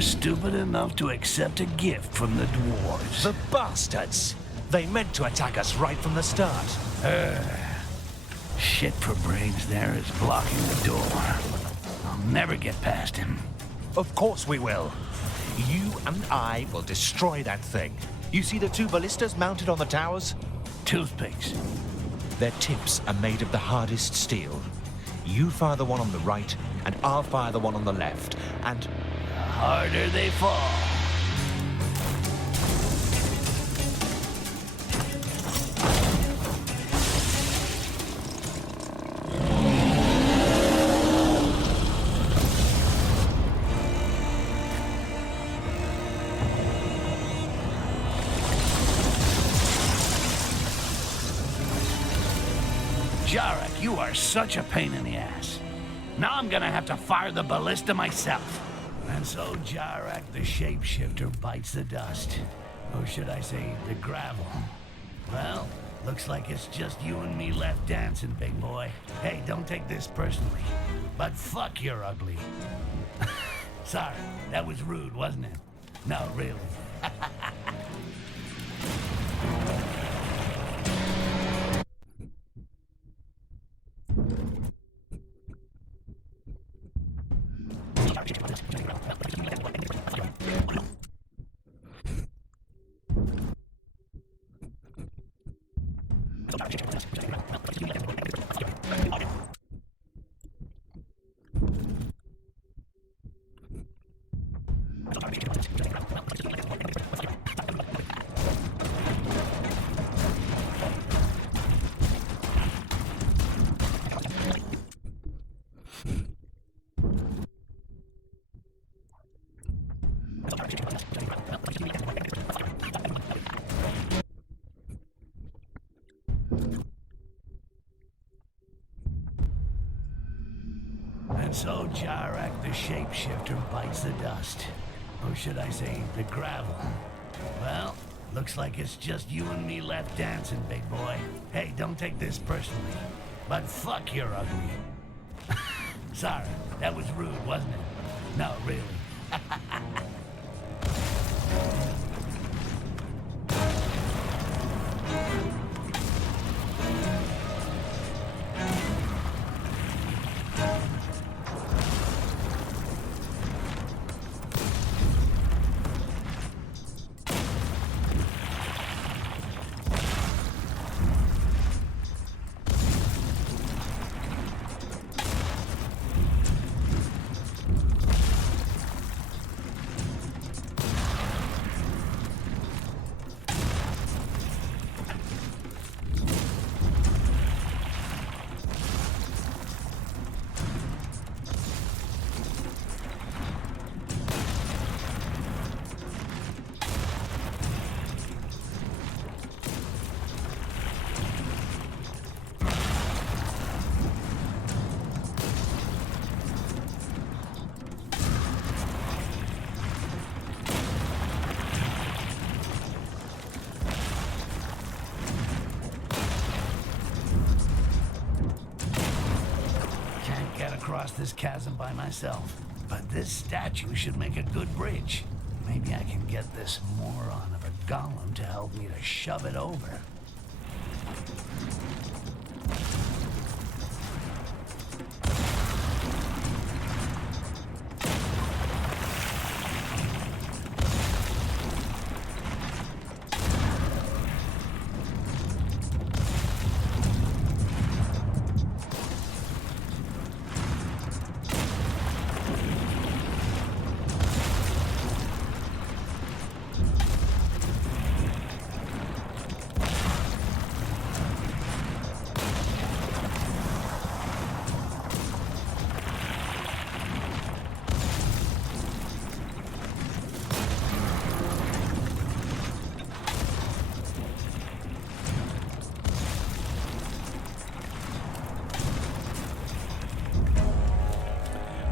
stupid enough to accept a gift from the dwarves. The bastards! They meant to attack us right from the start. Shit for brains there is blocking the door. I'll never get past him. Of course we will. You and I will destroy that thing. You see the 2 ballistas mounted on the towers? Toothpicks. Their tips are made of the hardest steel. You fire the one on the right, and I'll fire the one on the left, and... The harder they fall. Jarek, you are such a pain in the ass. Now I'm gonna have to fire the ballista myself. And so Jarek, the shapeshifter, bites the dust. Or should I say, the gravel. Well, looks like it's just you and me left dancing, big boy. Hey, don't take this personally, but fuck, you're ugly. Sorry, that was rude, wasn't it? No, really. And so Jarek, the shapeshifter, bites the dust. Or should I say, the gravel. Well, looks like it's just you and me left dancing, big boy. Hey, don't take this personally, but fuck, you're ugly. Sorry, that was rude, wasn't it? No, really. Across this chasm by myself, but this statue should make a good bridge. Maybe I can get this moron of a golem to help me to shove it over.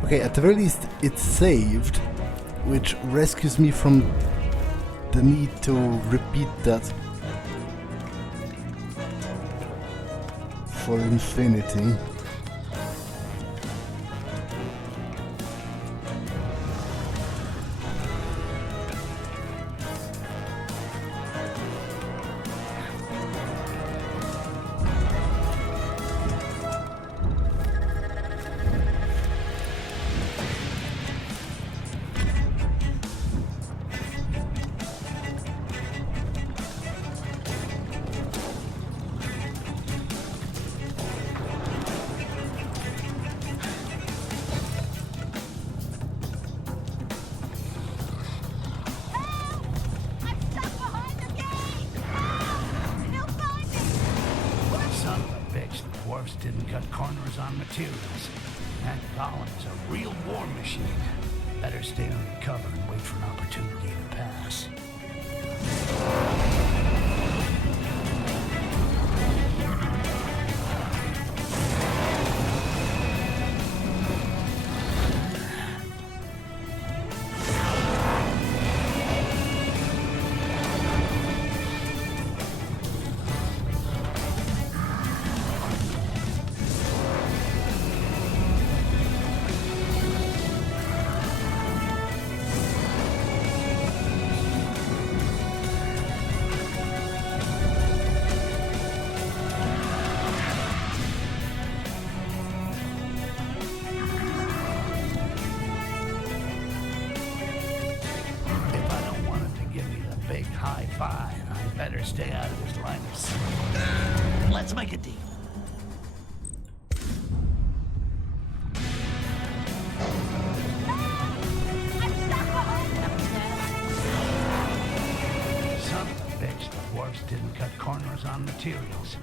Okay, at the very least it's saved, which rescues me from the need to repeat that for infinity. Dwarfs didn't cut corners on materials. That golem's a real war machine. Better stay under cover and wait for an opportunity to pass. Better stay out of his line of sight. Let's make a deal. Son of a bitch, the Dwarfs didn't cut corners on materials.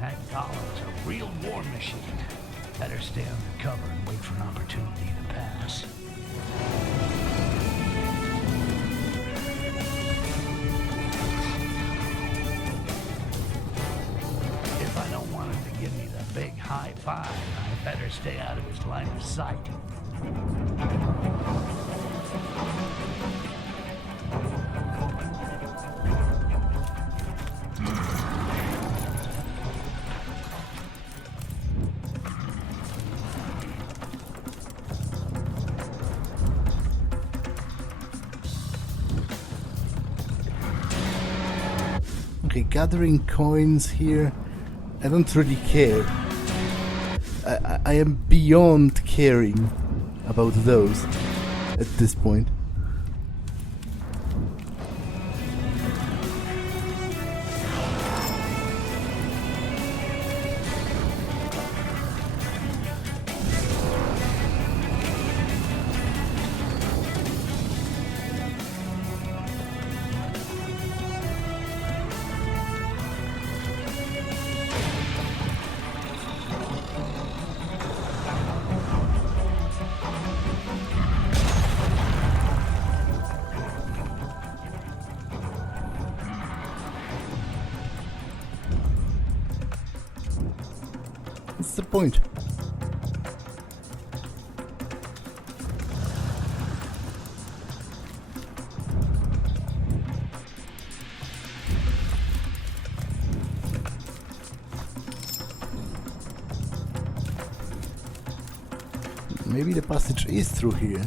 That golem's a real war machine. Better stay under cover and wait for an opportunity to pass. Give me the big high five. I better stay out of his line of sight. Okay, gathering coins here. I don't really care. I am beyond caring about those at this point. What's the point? Maybe the passage is through here.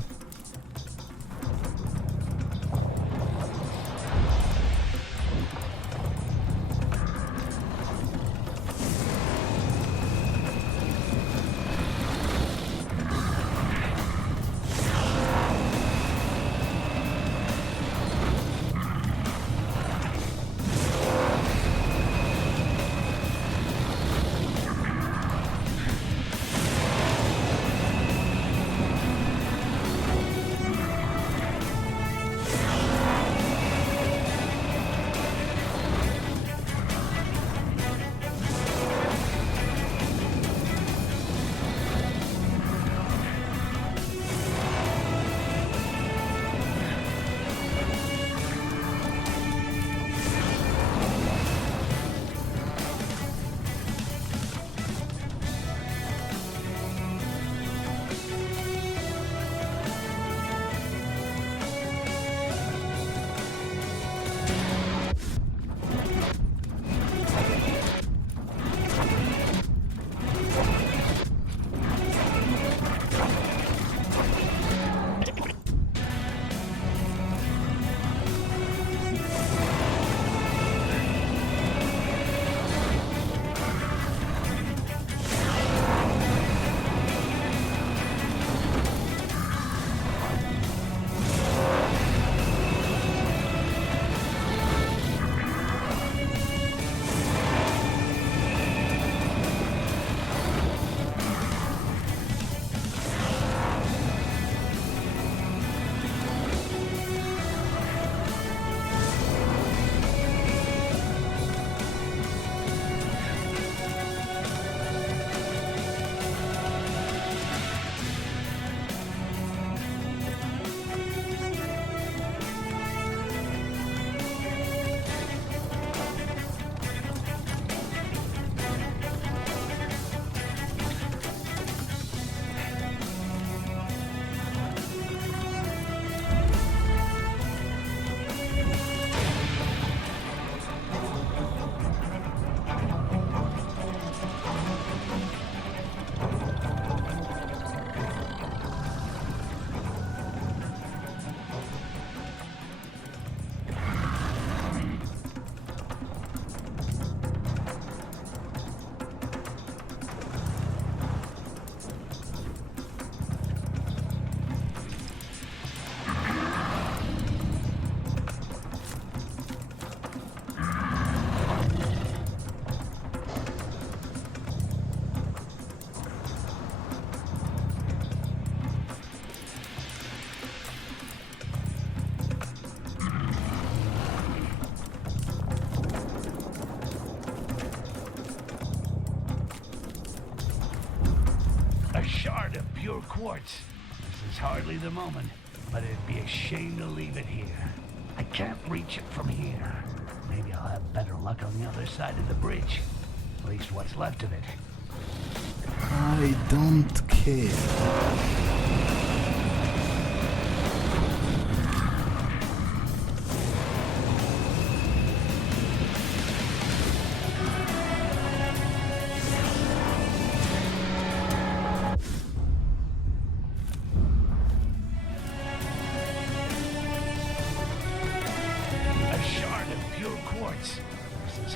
pure quartz. This is hardly the moment, but it'd be a shame to leave it here. I can't reach it from here. Maybe I'll have better luck on the other side of the bridge. At least what's left of it. I don't care.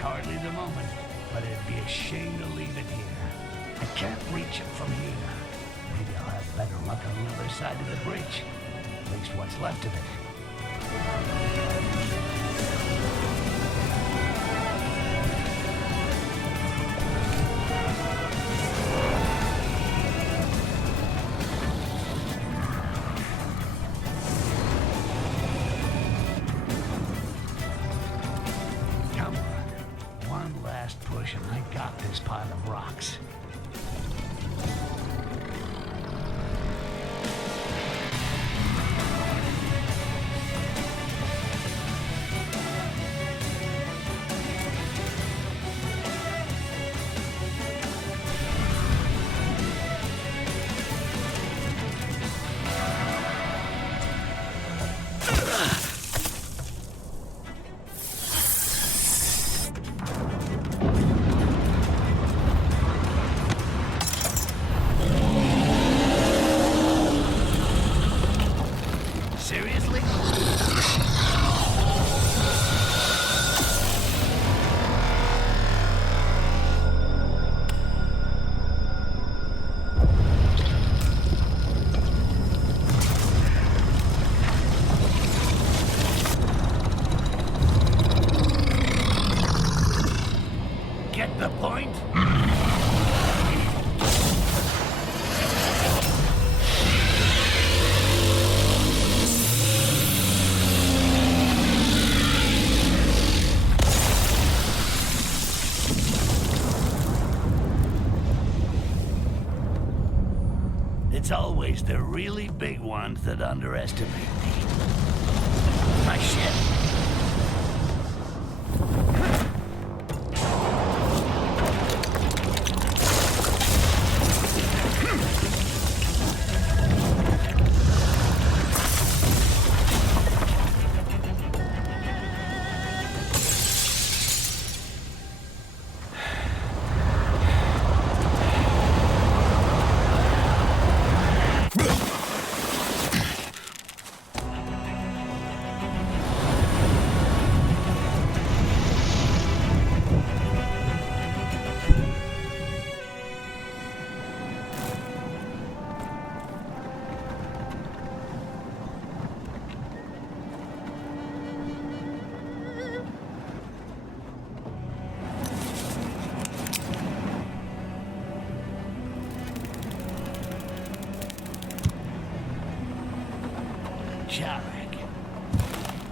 Hardly the moment, but it'd be a shame to leave it here. I can't reach it from here. Maybe I'll have better luck on the other side of the bridge. At least what's left of it. Push and I got this pile of rocks. It's always the really big ones that underestimate me. My shit.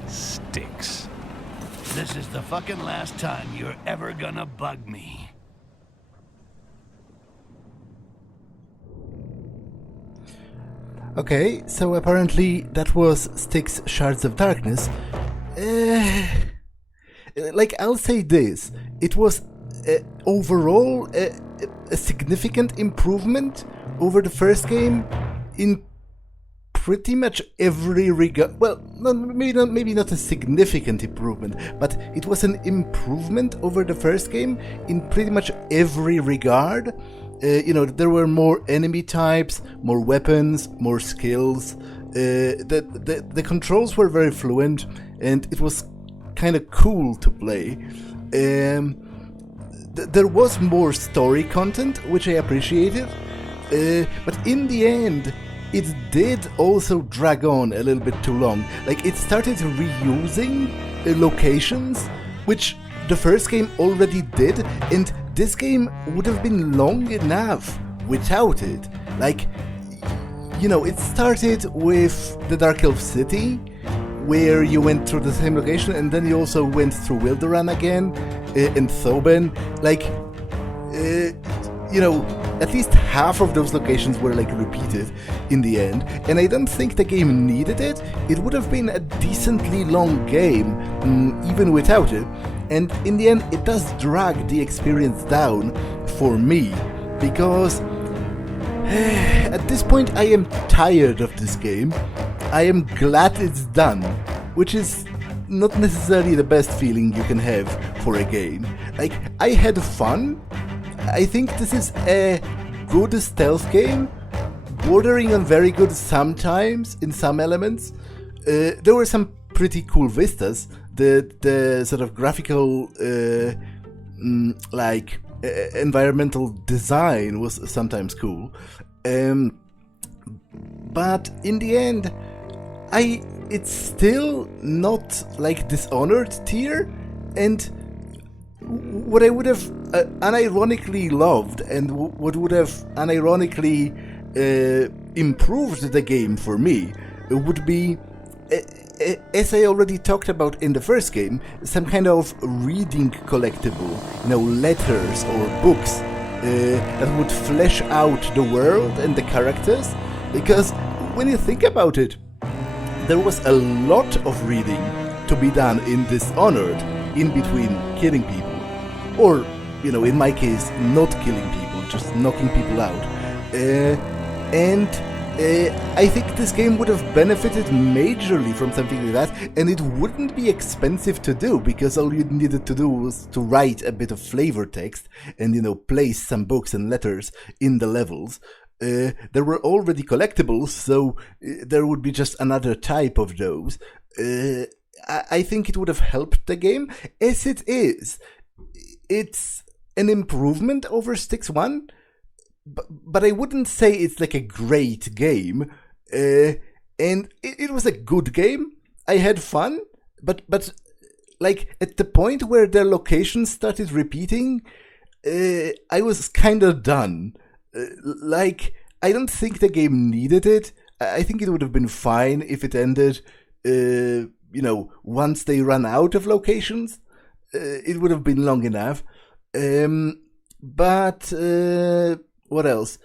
Styx. This is the fucking last time you're ever gonna bug me. Okay, so apparently that was Styx Shards of Darkness. Like, I'll say this. It was overall a significant improvement over the first game in pretty much every regard. Well, maybe not a significant improvement, but it was an improvement over the first game in pretty much every regard. You know, there were more enemy types, more weapons, more skills. The controls were very fluent, and it was kind of cool to play. There was more story content, which I appreciated, but in the end, it did also drag on a little bit too long. Like, it started reusing locations, which the first game already did, and this game would have been long enough without it. Like, you know, it started with the Dark Elf City, where you went through the same location, and then you also went through Wilderan again, and Thoben. Like, you know, at least half of those locations were like repeated in the end, and I don't think the game needed it. It would have been a decently long game, even without it, and in the end it does drag the experience down for me, because at this point I am tired of this game. I am glad it's done, which is not necessarily the best feeling you can have for a game. Like, I had fun. I think this is a good stealth game, bordering on very good sometimes in some elements. There were some pretty cool vistas. The sort of graphical, environmental design was sometimes cool. But in the end, it's still not like Dishonored tier, and what I would have unironically loved and what would have unironically improved the game for me would be, as I already talked about in the first game, some kind of reading collectible, letters or books that would flesh out the world and the characters, because when you think about it, there was a lot of reading to be done in Dishonored in between killing people, or, in my case, not killing people, just knocking people out. And I think this game would have benefited majorly from something like that, and it wouldn't be expensive to do, because all you needed to do was to write a bit of flavor text and, place some books and letters in the levels. There were already collectibles, so there would be just another type of those. I think it would have helped the game. As it is, it's an improvement over Styx 1, but I wouldn't say it's like a great game. And it was a good game. I had fun, but like at the point where their locations started repeating, I was kind of done. I don't think the game needed it. I think it would have been fine if it ended, once they run out of locations. It would have been long enough. But what else?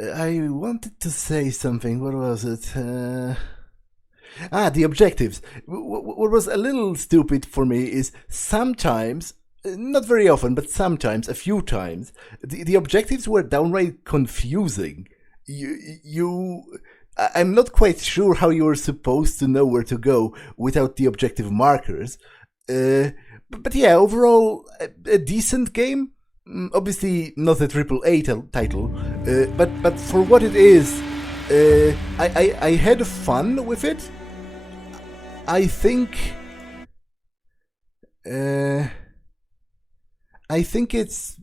I wanted to say something. What was it? The objectives. What was a little stupid for me is sometimes, not very often, but sometimes, a few times, the objectives were downright confusing. I'm not quite sure how you were supposed to know where to go without the objective markers. But yeah, overall, a decent game. Obviously not a AAA title, but for what it is, I had fun with it. I think it's,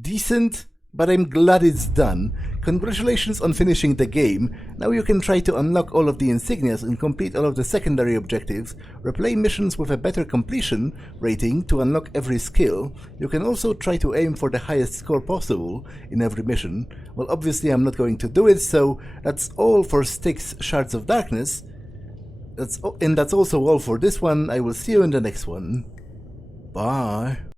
decent, but I'm glad it's done. Congratulations on finishing the game. Now you can try to unlock all of the insignias and complete all of the secondary objectives, replay missions with a better completion rating to unlock every skill. You can also try to aim for the highest score possible in every mission. Well, obviously I'm not going to do it, so that's all for Styx Shards of Darkness. That's also all for this one. I will see you in the next one. Bye.